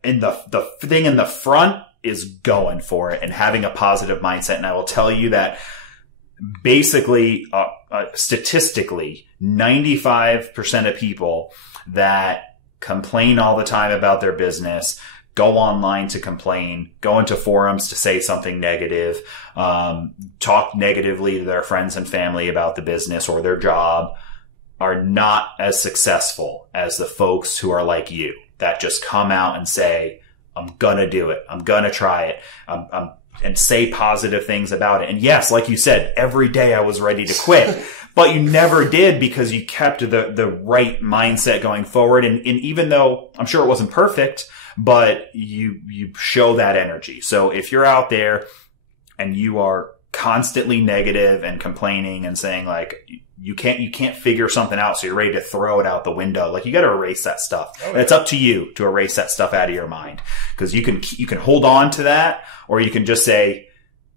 in the thing in the front is going for it and having a positive mindset. And I will tell you that basically, statistically, 95% of people that complain all the time about their business go online to complain, go into forums to say something negative, talk negatively to their friends and family about the business or their job, are not as successful as the folks who are like you that just come out and say, I'm gonna do it. I'm gonna try it. And say positive things about it. And yes, like you said, every day I was ready to quit, but you never did because you kept the right mindset going forward. And even though I'm sure it wasn't perfect, but you show that energy. So if you're out there and you are constantly negative and complaining and saying like, you can't figure something out, so you're ready to throw it out the window. Like you got to erase that stuff. Oh, yeah. And it's up to you to erase that stuff out of your mind because you can hold on to that, or you can just say,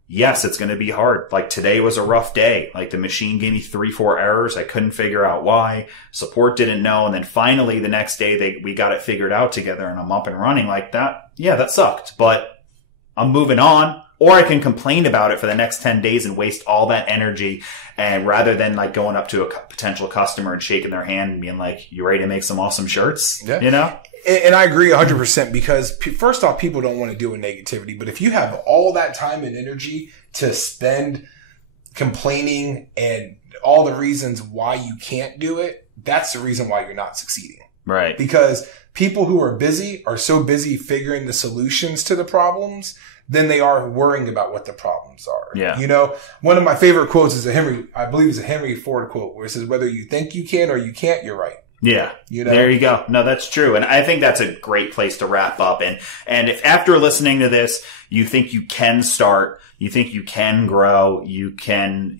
yes, it's going to be hard. Like today was a rough day. Like the machine gave me 3-4 errors. I couldn't figure out why. Support didn't know. And then finally the next day we got it figured out together and I'm up and running like that. Yeah, that sucked, but I'm moving on. Or I can complain about it for the next 10 days and waste all that energy. And rather than like going up to a potential customer and shaking their hand and being like, you ready to make some awesome shirts? Yeah. And I agree 100% because first off, people don't want to deal with negativity. But if you have all that time and energy to spend complaining and all the reasons why you can't do it, that's the reason why you're not succeeding. Right. Because people who are busy are so busy figuring the solutions to the problems than they are worrying about what the problems are. Yeah. One of my favorite quotes is a Henry Ford quote where it says, whether you think you can or you can't, you're right. Yeah. There you go. No, that's true. And I think that's a great place to wrap up. And if after listening to this, you think you can start, you think you can grow, you can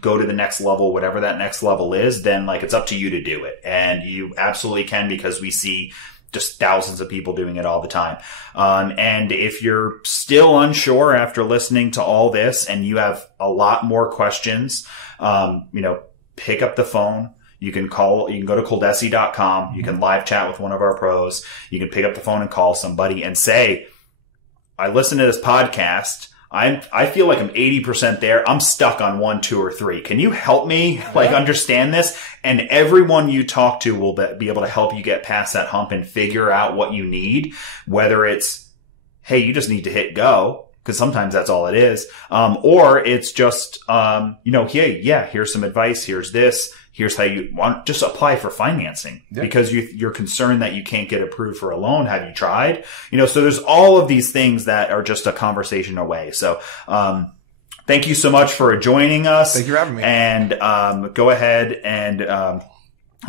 go to the next level, whatever that next level is, then like it's up to you to do it. And you absolutely can because we see just thousands of people doing it all the time. And if you're still unsure after listening to all this and you have a lot more questions, pick up the phone. you can go to Coldesi.com. You can live chat with one of our pros. You can pick up the phone and call somebody and say, I listen to this podcast. I feel like I'm 80% there. I'm stuck on 1, 2, or 3. Can you help me understand this? And everyone you talk to will be able to help you get past that hump and figure out what you need. Whether it's, hey, you just need to hit go, because sometimes that's all it is. Or it's just, hey, yeah, here's some advice. Here's this. Here's how you want, just apply for financing because you're concerned that you can't get approved for a loan. Have you tried? So there's all of these things that are just a conversation away. So, thank you so much for joining us. Thank you for having me. And, go ahead and,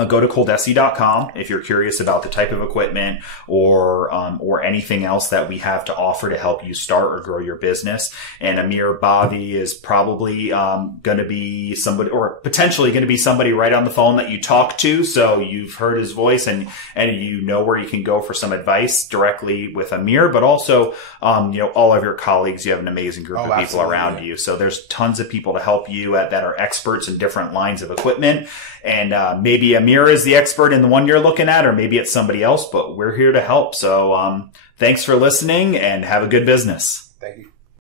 go to Coldesi.com if you're curious about the type of equipment or anything else that we have to offer to help you start or grow your business. And Amir Bhavi is probably going to be somebody, or potentially going to be somebody right on the phone that you talk to. So you've heard his voice and you know where you can go for some advice directly with Amir, but also all of your colleagues. You have an amazing group of people around you. So there's tons of people to help you that are experts in different lines of equipment. And maybe Amir is the expert in the one you're looking at, or maybe it's somebody else, but we're here to help. So thanks for listening and have a good business. Thank you.